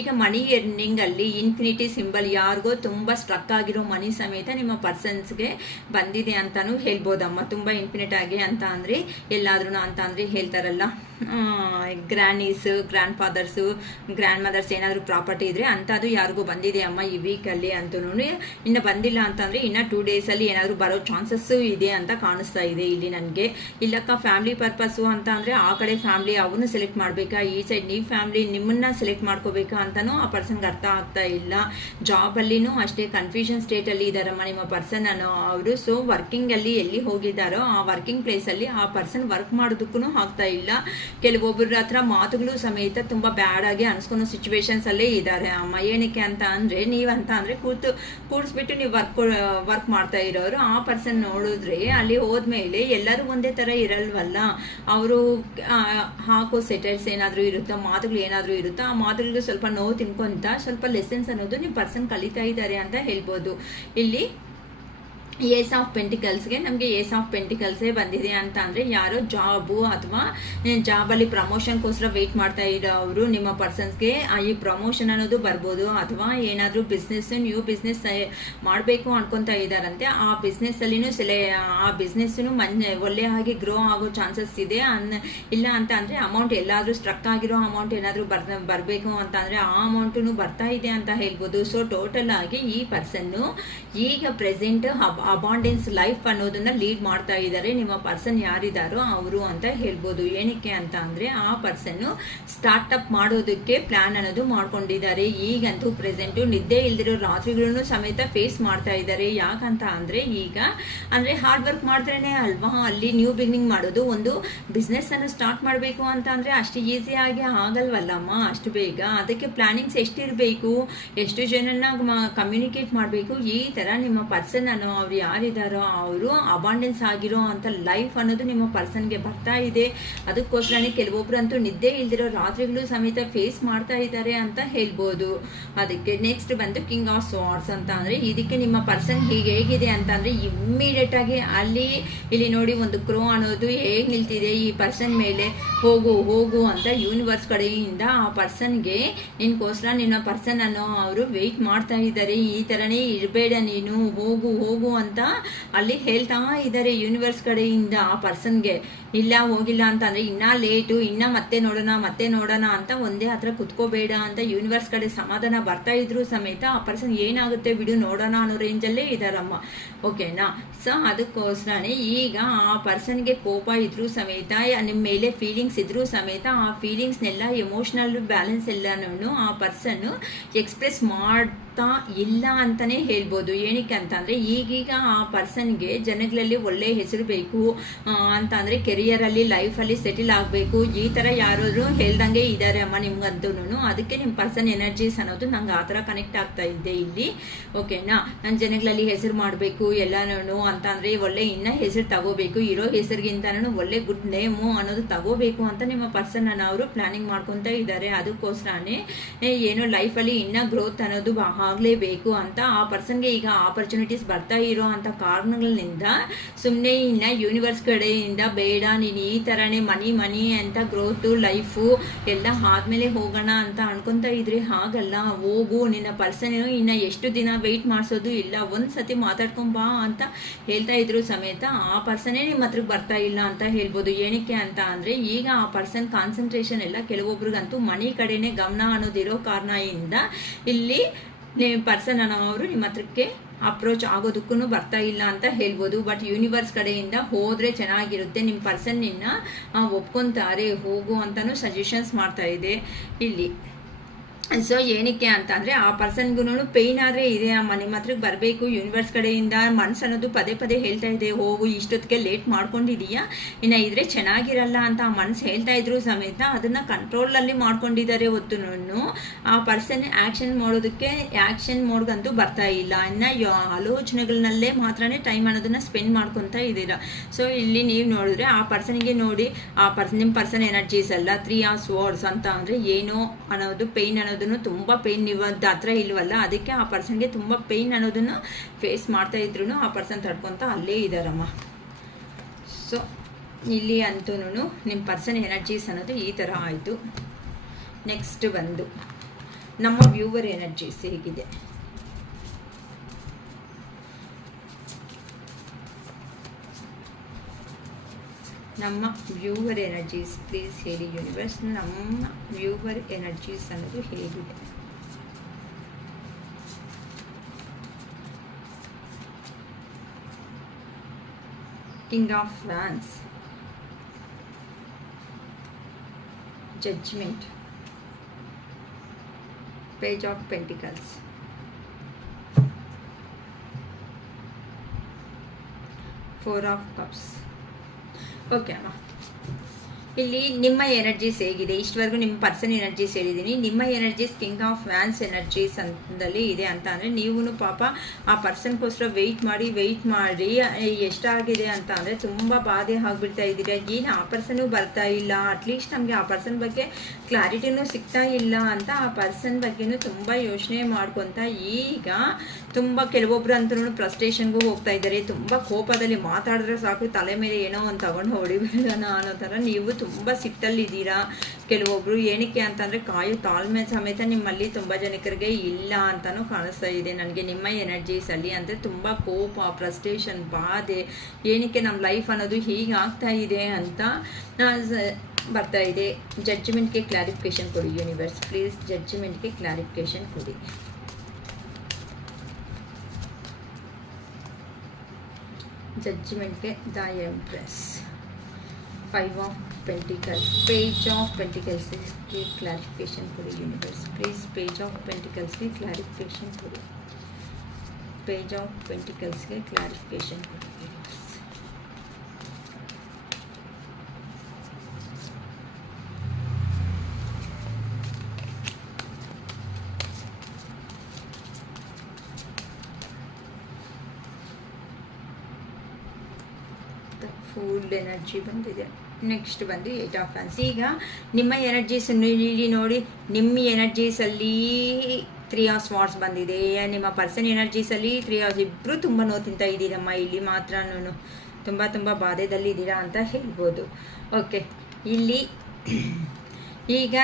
ಈಗ ಮನಿ ಎರ್ನಿಂಗ್ ಅಲ್ಲಿ ಇನ್ಫಿನಿಟಿ ಸಿಂಬಲ್, ಯಾರಿಗೋ ತುಂಬಾ ಸ್ಟ್ರಕ್ ಆಗಿರೋ ಮನಿ ಸಮೇತ ನಿಮ್ಮ ಪರ್ಸನ್ಸ್ಗೆ ಬಂದಿದೆ ಅಂತಾನು ಹೇಳ್ಬೋದಮ್ಮ. ತುಂಬಾ ಇನ್ಫಿನಿಟ್ ಆಗಿ ಅಂತ ಅಂದ್ರೆ ಎಲ್ಲಾದ್ರೂ ಅಂತ ಅಂದ್ರೆ ಹೇಳ್ತಾರಲ್ಲ, grannies, grandfathers, grandmothers ಏನಾದ್ರು ಪ್ರಾಪರ್ಟಿ ಇದ್ರೆ ಅಂತದ್ದು ಯಾರಿಗೂ ಬಂದಿದೆ ಅಮ್ಮ ಈ ವೀಕಲ್ಲಿ ಅಂತೂ. ಇನ್ನು ಬಂದಿಲ್ಲ ಅಂತಂದ್ರೆ ಇನ್ನ 2 days ಅಲ್ಲಿ ಏನಾದ್ರು ಬರೋ ಚಾನ್ಸಸ್ ಇದೆ ಅಂತ ಕಾಣಿಸ್ತಾ ಇದೆ ಇಲ್ಲಿ ನನಗೆ. ಇಲ್ಲಕ್ಕ ಫ್ಯಾಮಿಲಿ ಪರ್ಪಸ್ಸು ಅಂತ ಅಂದ್ರೆ ಆ ಕಡೆ ಫ್ಯಾಮಿಲಿ ಅವನ್ನ ಸೆಲೆಕ್ಟ್ ಮಾಡ್ಬೇಕಾ, ಈ ಸೈಡ್ ನೀವು ಫ್ಯಾಮಿಲಿ ನಿಮ್ಮನ್ನ ಸೆಲೆಕ್ಟ್ ಮಾಡ್ಕೋಬೇಕಾ ಅಂತಾನು ಆ ಪರ್ಸನ್ಗೆ ಅರ್ಥ ಆಗ್ತಾ ಇಲ್ಲ. ಜಾಬ್ ಅಲ್ಲಿನೂ ಅಷ್ಟೇ ಕನ್ಫ್ಯೂಷನ್ ಸ್ಟೇಟ್ ಅಲ್ಲಿ ಇದಾರಮ್ಮ ನಿಮ್ಮ ಪರ್ಸನ್ ಅನ್ನೋ ಅವರು. ಸೊ ವರ್ಕಿಂಗ್ ಅಲ್ಲಿ ಎಲ್ಲಿ ಹೋಗಿದ್ದಾರೋ ಆ ವರ್ಕಿಂಗ್ ಪ್ಲೇಸ್ ಅಲ್ಲಿ ಆ ಪರ್ಸನ್ ವರ್ಕ್ ಮಾಡೋದಕ್ಕೂ ಆಗ್ತಾ ಇಲ್ಲ. ಕೆಲವೊಬ್ಬರ ಹತ್ರ ಮಾತುಗಳು ಸಮೇತ ತುಂಬಾ ಬ್ಯಾಡ್ ಆಗಿ ಅನ್ಸ್ಕೊಳೋ ಸಿಚುವೇಶನ್ಸ್ ಅಲ್ಲೇ ಇದ್ದಾರೆ ಅಮ್ಮ. ಏನಕ್ಕೆ ಅಂತ ಅಂದ್ರೆ, ನೀವಂತ ಅಂದ್ರೆ ಕೂಡಿಸ್ಬಿಟ್ಟು ನೀವು ವರ್ಕ್ ಮಾಡ್ತಾ ಇರೋರು, ಆ ಪರ್ಸನ್ ನೋಡಿದ್ರೆ ಅಲ್ಲಿ ಹೋದ್ಮೇಲೆ ಎಲ್ಲರೂ ಒಂದೇ ತರ ಇರಲ್ವಲ್ಲ. ಅವರು ಹಾಕೋ ಸೆಟಲ್ಸ್ ಏನಾದ್ರು ಇರುತ್ತೋ, ಮಾತುಗಳು ಏನಾದ್ರು ಇರುತ್ತೋ, ಆ ಮಾತುಗಳಿಗೆ ಸ್ವಲ್ಪ ನೋವು ತಿನ್ಕೊಂತ ಸ್ವಲ್ಪ ಲೆಸನ್ಸ್ ಅನ್ನೋದು ನಿಮ್ಮ ಪರ್ಸನ್ ಕಲಿತಾ ಇದ್ದಾರೆ ಅಂತ ಹೇಳ್ಬೋದು. ಇಲ್ಲಿ ಏಸ್ ಆಫ್ ಪೆಂಟಿಕಲ್ಸ್ಗೆ ನಮಗೆ ಏಸ್ ಆಫ್ ಪೆಂಟಿಕಲ್ಸೇ ಬಂದಿದೆ ಅಂತ ಅಂದರೆ, ಯಾರೋ ಜಾಬು ಅಥವಾ ಜಾಬಲ್ಲಿ ಪ್ರಮೋಷನ್ಗೋಸ್ಕರ ವೆಯ್ಟ್ ಮಾಡ್ತಾ ಇರೋರು ನಿಮ್ಮ ಪರ್ಸನ್ಸ್ಗೆ ಈ ಪ್ರಮೋಷನ್ ಅನ್ನೋದು ಬರ್ಬೋದು. ಅಥವಾ ಏನಾದರೂ ನ್ಯೂ ಬಿಸ್ನೆಸ್ ಮಾಡಬೇಕು ಅನ್ಕೊತಾ ಇದ್ದಾರಂತೆ, ಆ ಬಿಸ್ನೆಸ್ಸಲ್ಲಿನೂ ಆ ಬಿಸ್ನೆಸ್ಸು ಒಳ್ಳೆ ಹಾಗೆ ಗ್ರೋ ಆಗೋ ಚಾನ್ಸಸ್ ಇದೆ. ಇಲ್ಲ ಅಂತ ಅಂದರೆ ಅಮೌಂಟ್ ಎಲ್ಲಾದರೂ ಸ್ಟ್ರಕ್ ಆಗಿರೋ ಅಮೌಂಟ್ ಏನಾದರೂ ಬರಬೇಕು ಅಂತ ಅಂದರೆ ಆ ಅಮೌಂಟು ಬರ್ತಾ ಇದೆ ಅಂತ ಹೇಳ್ಬೋದು. ಸೊ ಟೋಟಲ್ ಆಗಿ ಈ ಪರ್ಸನ್ನು ಈಗ ಪ್ರೆಸೆಂಟ್ ಅಬಾಂಡೆನ್ಸ್ ಲೈಫ್ ಅನ್ನೋದನ್ನ ಲೀಡ್ ಮಾಡ್ತಾ ಇದ್ದಾರೆ ನಿಮ್ಮ ಪರ್ಸನ್ ಯಾರಿದಾರೋ ಅವರು ಅಂತ ಹೇಳ್ಬೋದು. ಏನಕ್ಕೆ ಅಂತ ಅಂದ್ರೆ, ಆ ಪರ್ಸನ್ ಸ್ಟಾರ್ಟ್ಅಪ್ ಮಾಡೋದಕ್ಕೆ ಪ್ಲಾನ್ ಅನ್ನೋದು ಮಾಡ್ಕೊಂಡಿದ್ದಾರೆ. ಈಗಂತೂ ಪ್ರೆಸೆಂಟ್ ನಿದ್ದೆ ಇಲ್ದಿರೋ ರಾತ್ರಿಗಳನ್ನು ಸಮೇತ ಫೇಸ್ ಮಾಡ್ತಾ ಇದ್ದಾರೆ. ಯಾಕಂತ ಅಂದ್ರೆ, ಈಗ ಅಂದ್ರೆ ಹಾರ್ಡ್ ವರ್ಕ್ ಮಾಡಿದ್ರೇನೆ ಅಲ್ವಾ ಅಲ್ಲಿ ನ್ಯೂ ಬಿಗಿನಿಂಗ್ ಮಾಡೋದು. ಒಂದು ಬಿಸ್ನೆಸ್ ಅನ್ನು ಸ್ಟಾರ್ಟ್ ಮಾಡಬೇಕು ಅಂತ ಅಂದ್ರೆ ಅಷ್ಟು ಈಸಿಯಾಗಿ ಆಗಲ್ವಲ್ಲಮ್ಮ ಅಷ್ಟು ಬೇಗ. ಅದಕ್ಕೆ ಪ್ಲಾನಿಂಗ್ಸ್ ಎಷ್ಟಿರಬೇಕು, ಎಷ್ಟು ಜನನ್ನ ಕಮ್ಯುನಿಕೇಟ್ ಮಾಡಬೇಕು, ಈ ತರ ನಿಮ್ಮ ಪರ್ಸನ್ ಅನ್ನೋ ಅವ್ರು ಯಾರಿದ್ದಾರೋ ಅವರು ಅಬಾಂಡೆನ್ಸ್ ಆಗಿರೋ ಅಂತ ಲೈಫ್ ಅನ್ನೋದು ನಿಮ್ಮ ಪರ್ಸನ್ಗೆ ಬರ್ತಾ ಇದೆ. ಅದಕ್ಕೋಸ್ಕರನೇ ಕೆಲವೊಬ್ರು ಅಂತೂ ನಿದ್ದೆ ಇಲ್ದಿರೋ ರಾತ್ರಿಗಳು ಸಮೇತ ಫೇಸ್ ಮಾಡ್ತಾ ಇದ್ದಾರೆ ಅಂತ ಹೇಳ್ಬೋದು. ಅದಕ್ಕೆ ನೆಕ್ಸ್ಟ್ ಬಂದು ಕಿಂಗ್ ಆಫ್ ಸ್ವಾರ್ಡ್ಸ್ ಅಂತ ಅಂದರೆ ಇದಕ್ಕೆ ನಿಮ್ಮ ಪರ್ಸನ್ ಹೇಗಿದೆ ಅಂತ ಅಂದರೆ ಇಮ್ಮಿಡಿಯೇಟ್ ಆಗಿ ಇಲ್ಲಿ ನೋಡಿ ಒಂದು ಕ್ರೋ ಅನ್ನೋದು ಹೇಗೆ ನಿಲ್ತಿದೆ ಈ ಪರ್ಸನ್ ಮೇಲೆ. ಹೋಗು ಅಂತ ಯೂನಿವರ್ಸ್ ಕಡೆಯಿಂದ ಆ ಪರ್ಸನ್ಗೆ ನಿನ್ಗೋಸ್ಕರ ನಿನ್ನ ಪರ್ಸನ್ ಅನ್ನೋ ಅವರು ವೆಯ್ಟ್ ಮಾಡ್ತಾ ಇದ್ದಾರೆ. ಈ ಥರನೇ ಇರಬೇಡ ನೀನು, ಹೋಗು ಅಂತ ಅಲ್ಲಿ ಹೇಳ್ತಾ ಇದ್ದಾರೆ ಯೂನಿವರ್ಸ್ ಕಡೆಯಿಂದ ಆ ಪರ್ಸನ್ಗೆ. ಇಲ್ಲ ಹೋಗಿಲ್ಲ ಅಂತಂದರೆ ಇನ್ನೂ ಲೇಟು, ಇನ್ನೂ ಮತ್ತೆ ನೋಡೋಣ ಅಂತ ಒಂದೇ ಹತ್ರ ಕುತ್ಕೋಬೇಡ ಅಂತ ಯೂನಿವರ್ಸ್ ಕಡೆ ಸಮಾಧಾನ ಬರ್ತಾ ಇದ್ರು ಸಮೇತ ಆ ಪರ್ಸನ್ ಏನಾಗುತ್ತೆ ಬಿಡು ನೋಡೋಣ ಅನ್ನೋ ರೇಂಜಲ್ಲೇ ಇದ್ದಾರಮ್ಮ. ಓಕೆನಾ? ಸೊ ಅದಕ್ಕೋಸ್ಕರನೇ ಈಗ ಆ ಪರ್ಸನ್ಗೆ ಕೋಪ ಇದ್ರೂ ಸಮೇತ, ನಿಮ್ಮ ಮೇಲೆ ಫೀಲಿಂಗ್ಸ್ ಇದ್ರೂ ಸಮೇತ ಆ ಫೀಲಿಂಗ್ಸ್ನೆಲ್ಲ ಎಮೋಷ್ನಲ್ ಬ್ಯಾಲೆನ್ಸ್ ಎಲ್ಲನೂ ಆ ಪರ್ಸನ್ನು ಎಕ್ಸ್ಪ್ರೆಸ್ ಮಾಡ್ತಾ ಇಲ್ಲ ಅಂತಲೇ ಹೇಳ್ಬೋದು. ಏನಕ್ಕೆ ಅಂತಂದರೆ ಈಗೀಗ ಆ ಪರ್ಸನ್ಗೆ ಜನಗಳಲ್ಲಿ ಒಳ್ಳೆ ಹೆಸರು ಬೇಕು ಅಂತಂದರೆ ಕೆರಿಯರಲ್ಲಿ ಲೈಫಲ್ಲಿ ಸೆಟಲ್ ಆಗಬೇಕು, ಈ ಥರ ಯಾರಾದರೂ ಹೇಳ್ದಂಗೆ ಇದ್ದಾರೆ ಅಮ್ಮ ನಿಮ್ಗಂತೂ. ಅದಕ್ಕೆ ನಿಮ್ಮ ಪರ್ಸನ್ ಎನರ್ಜೀಸ್ ಅನ್ನೋದು ನಂಗೆ ಆ ಥರ ಕನೆಕ್ಟ್ ಆಗ್ತಾ ಇದೆ ಇಲ್ಲಿ. ಓಕೆನಾ? ನಾನು ಜನಗಳಲ್ಲಿ ಹೆಸರು ಮಾಡಬೇಕು ಎಲ್ಲನೂ ಅಂತ ಅಂದರೆ ಒಳ್ಳೆ ಇನ್ನೂ ಹೆಸರು ತಗೋಬೇಕು, ಇರೋ ಹೆಸರಿಗಿಂತನೂ ಒಳ್ಳೆ ಗುಡ್ ನೇಮು ಅನ್ನೋದು ತಗೋಬೇಕು ಅಂತ ನಿಮ್ಮ ಪರ್ಸನ್ ಅನ್ನು ಅವರು ಪ್ಲಾನಿಂಗ್ ಮಾಡ್ಕೊತಾ ಇದ್ದಾರೆ. ಅದಕ್ಕೋಸ್ಕರನೇ ಏನೋ ಲೈಫಲ್ಲಿ ಇನ್ನೂ ಗ್ರೋತ್ ಅನ್ನೋದು ಆಗಲೇಬೇಕು ಅಂತ ಆ ಪರ್ಸನ್ಗೆ ಈಗ ಆಪರ್ಚುನಿಟೀಸ್ ಬರ್ತಾ ಇರೋ ಅಂಥ ಕಾರಣಗಳಿಂದ ಸುಮ್ಮನೆ ಇನ್ನು ಯೂನಿವರ್ಸ್ ಕಡೆಯಿಂದ ಬೇಡ ನೀನು ಈ ಥರನೇ ಮನಿ ಅಂತ ಗ್ರೋತು ಲೈಫು ಎಲ್ಲ ಆದಮೇಲೆ ಹೋಗೋಣ ಅಂತ ಅನ್ಕೊತಾ ಇದ್ರೆ ಹಾಗಲ್ಲ. ಹೋಗು, ನಿನ್ನ ಪರ್ಸನ್ ಇನ್ನು ಎಷ್ಟು ದಿನ ವೆಯ್ಟ್ ಮಾಡಿಸೋದು ಇಲ್ಲ, ಒಂದು ಸತಿ ಮಾತಾಡ್ಕೊಂಬಾ ಅಂತ ಹೇಳ್ತಾ ಇದ್ರು ಸಮೇತ ಆ ಪರ್ಸನ್ನೇ ನಿಮ್ಮ ಹತ್ರಕ್ಕೆ ಬರ್ತಾ ಇಲ್ಲ ಅಂತ ಹೇಳ್ಬೋದು. ಏನಕ್ಕೆ ಅಂತ ಅಂದರೆ ಈಗ ಆ ಪರ್ಸನ್ ಕಾನ್ಸಂಟ್ರೇಷನ್ ಎಲ್ಲ ಕೆಲವೊಬ್ರಿಗಂತೂ ಮನಿ ಕಡೆನೇ ಗಮನ ಅನ್ನೋದಿರೋ ಕಾರಣದಿಂದ ಇಲ್ಲಿ ಪರ್ಸನ್ ಅನ್ನೋರು ನಿಮ್ಮ ಹತ್ರಕ್ಕೆ ಅಪ್ರೋಚ್ ಆಗೋದಕ್ಕೂ ಬರ್ತಾ ಇಲ್ಲ ಅಂತ ಹೇಳ್ಬೋದು. ಬಟ್ ಯೂನಿವರ್ಸ್ ಕಡೆಯಿಂದ ಹೋದರೆ ಚೆನ್ನಾಗಿರುತ್ತೆ, ನಿಮ್ಮ ಪರ್ಸನ್ ನಿನ್ನ ಒಪ್ಕೊತಾರೆ ಹೋಗು ಅಂತಲೂ ಸಜೆಷನ್ಸ್ ಮಾಡ್ತಾ ಇದೆ ಇಲ್ಲಿ. ಸೊ ಏನಕ್ಕೆ ಅಂತ ಅಂದರೆ ಆ ಪರ್ಸನ್ಗೂ ಪೇಯ್ನ್ ಆದರೆ ಇದೆ ಅಮ್ಮ ನಿಮ್ಮ ಹತ್ರಕ್ಕೆ ಬರಬೇಕು ಯೂನಿವರ್ಸ್ ಕಡೆಯಿಂದ. ಮನಸ್ಸು ಅನ್ನೋದು ಪದೇ ಹೇಳ್ತಾ ಇದೆ ಹೋಗು, ಇಷ್ಟೊತ್ತಿಗೆ ಲೇಟ್ ಮಾಡ್ಕೊಂಡಿದೀಯಾ, ಇನ್ನು ಇದ್ರೆ ಚೆನ್ನಾಗಿರಲ್ಲ ಅಂತ ಆ ಮನಸ್ಸು ಹೇಳ್ತಾ ಇದ್ರು ಸಮೇತ ಅದನ್ನು ಕಂಟ್ರೋಲಲ್ಲಿ ಮಾಡ್ಕೊಂಡಿದ್ದಾರೆ. ಹೊತ್ತು ಆ ಪರ್ಸನ್ ಆ್ಯಕ್ಷನ್ ಮೋಡ್ಗಂತೂ ಬರ್ತಾ ಇಲ್ಲ. ಇನ್ನು ಆಲೋಚನೆಗಳನ್ನಲ್ಲೇ ಮಾತ್ರನೇ ಟೈಮ್ ಅನ್ನೋದನ್ನು ಸ್ಪೆಂಡ್ ಮಾಡ್ಕೊತಾ ಇದ್ದೀರಾ. ಸೊ ಇಲ್ಲಿ ನೀವು ನೋಡಿದ್ರೆ ಆ ಪರ್ಸನ್ಗೆ ನೋಡಿ ನಿಮ್ಮ ಪರ್ಸನ್ ಎನರ್ಜೀಸ್ ಅಲ್ಲ 3 ಆಫ್ ಸ್ವಾರ್ಡ್ಸ್ ಅಂತ ಅಂದರೆ ಏನೋ ಅನ್ನೋದು ಪೇಯ್ನ್ ಅನ್ನೋದನ್ನು ತುಂಬ ಪೇಯ್ನ್ ನೀವು ಹತ್ರ ಇಲ್ವಲ್ಲ, ಅದಕ್ಕೆ ಆ ಪರ್ಸನ್ಗೆ ತುಂಬ ಪೇಯ್ನ್ ಅನ್ನೋದನ್ನು ಫೇಸ್ ಮಾಡ್ತಾ ಇದ್ರು ಆ ಪರ್ಸನ್ ತಡ್ಕೊತ ಅಲ್ಲೇ ಇದ್ದಾರಮ್ಮ. ಸೊ ಇಲ್ಲಿ ಅಂತೂ ನಿಮ್ಮ ಪರ್ಸನ್ ಎನರ್ಜೀಸ್ ಅನ್ನೋದು ಈ ಥರ ಆಯಿತು. ನೆಕ್ಸ್ಟ್ ಬಂದು ನಮ್ಮ ವ್ಯೂವರ್ ಎನರ್ಜೀಸ್ ಹೇಗಿದೆ. ನಮ್ಮ ವ್ಯೂವರ್ ಎನರ್ಜೀಸ್ ಪ್ಲೀಸ್ ಹೇಳಿ ಯೂನಿವರ್ಸ್, ನಮ್ಮ ವ್ಯೂವರ್ ಎನರ್ಜೀಸ್ ಅನ್ನೋದು ಹೇಗಿದೆ. King of wands, judgement, page of pentacles, four of cups. Okay ಅಮ್ಮ, ಇಲ್ಲಿ ನಿಮ್ಮ ಎನರ್ಜೀಸ್ ಹೇಗಿದೆ. ಇಷ್ಟವರೆಗೂ ನಿಮ್ಮ ಪರ್ಸನ್ ಎನರ್ಜೀಸ್ ಹೇಳಿದ್ದೀನಿ. ನಿಮ್ಮ energies king of wands energies ಅಂತಲ್ಲಿ ಇದೆ ಅಂತ ಅಂದರೆ ನೀವು ಪಾಪ ಆ ಪರ್ಸನ್ಗೋಸ್ಕರ ವೆಯ್ಟ್ ಮಾಡಿ ಎಷ್ಟಾಗಿದೆ ಅಂತ ಅಂದರೆ ತುಂಬ ಬಾಧೆ ಆಗಿಬಿಡ್ತಾ ಇದ್ದೀರಾ. ಏನು ಆ ಪರ್ಸನ್ನು ಬರ್ತಾ ಇಲ್ಲ, ಅಟ್ಲೀಸ್ಟ್ ನಮಗೆ ಆ ಪರ್ಸನ್ ಬಗ್ಗೆ ಕ್ಲಾರಿಟಿನೂ ಸಿಗ್ತಾ ಇಲ್ಲ ಅಂತ ಆ ಪರ್ಸನ್ ಬಗ್ಗೆನೂ ತುಂಬ ಯೋಚನೆ ಮಾಡ್ಕೊತ ಈಗ ತುಂಬ ಕೆಲವೊಬ್ರು ಅಂತೂ ಫ್ರಸ್ಟ್ರೇಷನ್ಗೂ ಹೋಗ್ತಾ ಇದ್ದಾರೆ. ತುಂಬ ಕೋಪದಲ್ಲಿ ಮಾತಾಡಿದ್ರೆ ಸಾಕು ತಲೆ ಮೇಲೆ ಏನೋ ಒಂದು ತಗೊಂಡು ಹೊಡಿಬೇಡೋಣ ಅನ್ನೋ ಥರ ನೀವು ತುಂಬ ಸಿಟ್ಟಲ್ಲಿದ್ದೀರಾ. ಕೆಲವೊಬ್ರು ಏನಕ್ಕೆ ಅಂತಂದರೆ ಕಾಯೋ ತಾಳ್ಮೆ ಸಮೇತ ನಿಮ್ಮಲ್ಲಿ ತುಂಬ ಜನಕರಿಗೆ ಇಲ್ಲ ಅಂತಲೂ ಕಾಣಿಸ್ತಾ ಇದೆ ನನಗೆ ನಿಮ್ಮ ಎನರ್ಜೀಸಲ್ಲಿ. ಅಂದರೆ ತುಂಬ ಕೋಪ, ಫ್ರಸ್ಟ್ರೇಷನ್, ಬಾಧೆ, ಏನಕ್ಕೆ ನಮ್ಮ ಲೈಫ್ ಅನ್ನೋದು ಹೀಗೆ ಆಗ್ತಾ ಇದೆ ಅಂತ ಬರ್ತಾ ಇದೆ. ಜಡ್ಜ್ಮೆಂಟ್ಗೆ ಕ್ಲಾರಿಫಿಕೇಶನ್ ಕೊಡಿ ಯೂನಿವರ್ಸ್ ಪ್ಲೀಸ್, ಜಡ್ಜ್ಮೆಂಟ್ಗೆ ಕ್ಲಾರಿಫಿಕೇಶನ್ ಕೊಡಿ. ಜಡ್ಜ್ಮೆಂಟ್ಗೆ the empress, 5 of pentacles, page of ಪೆಂಟಿಕಲ್ಸ್ಗೆ ಕ್ಲಾರಿಫಿಕೇಶನ್ ಕೊಡಿ ಯೂನಿವರ್ಸ್ ಪ್ಲೀಸ್. ಪೇಜ್ ಆಫ್ ಪೆಂಟಿಕಲ್ಸ್ಗೆ ಕ್ಲಾರಿಫಿಕೇಶನ್ ಕೊಡಿ. ಪೇಜ್ ಆಫ್ ಪೆಂಟಿಕಲ್ಸ್ಗೆ ಕ್ಲಾರಿಫಿಕೇಶನ್ ಕೊಡಿ ಯೂನಿವರ್ಸ್. ಫುಲ್ ಎನರ್ಜಿ ಬಂದಿದೆ. ನೆಕ್ಸ್ಟ್ ಬಂದು 8 ಆಫ್ ಫ್ಯಾನ್ಸ್. ಈಗ ನಿಮ್ಮ ಎನರ್ಜೀಸ್ ನೋಡಿ, ನಿಮ್ಮ ಎನರ್ಜೀಸಲ್ಲಿ 3 ಆಫ್ ಸ್ವಾರ್ಡ್ಸ್ ಬಂದಿದೆ. ನಿಮ್ಮ ಪರ್ಸನ್ ಎನರ್ಜೀಸಲ್ಲಿ 3 ಆಫ್, ಇಬ್ಬರು ತುಂಬ ನೋವು ತಿಂತಾ ಇದ್ದೀರಮ್ಮ. ಇಲ್ಲಿ ಮಾತ್ರ ತುಂಬ ಬಾಧೆದಲ್ಲಿ ಇದ್ದೀರಾ ಅಂತ ಹೇಳ್ಬೋದು. ಓಕೆ, ಇಲ್ಲಿ ಈಗ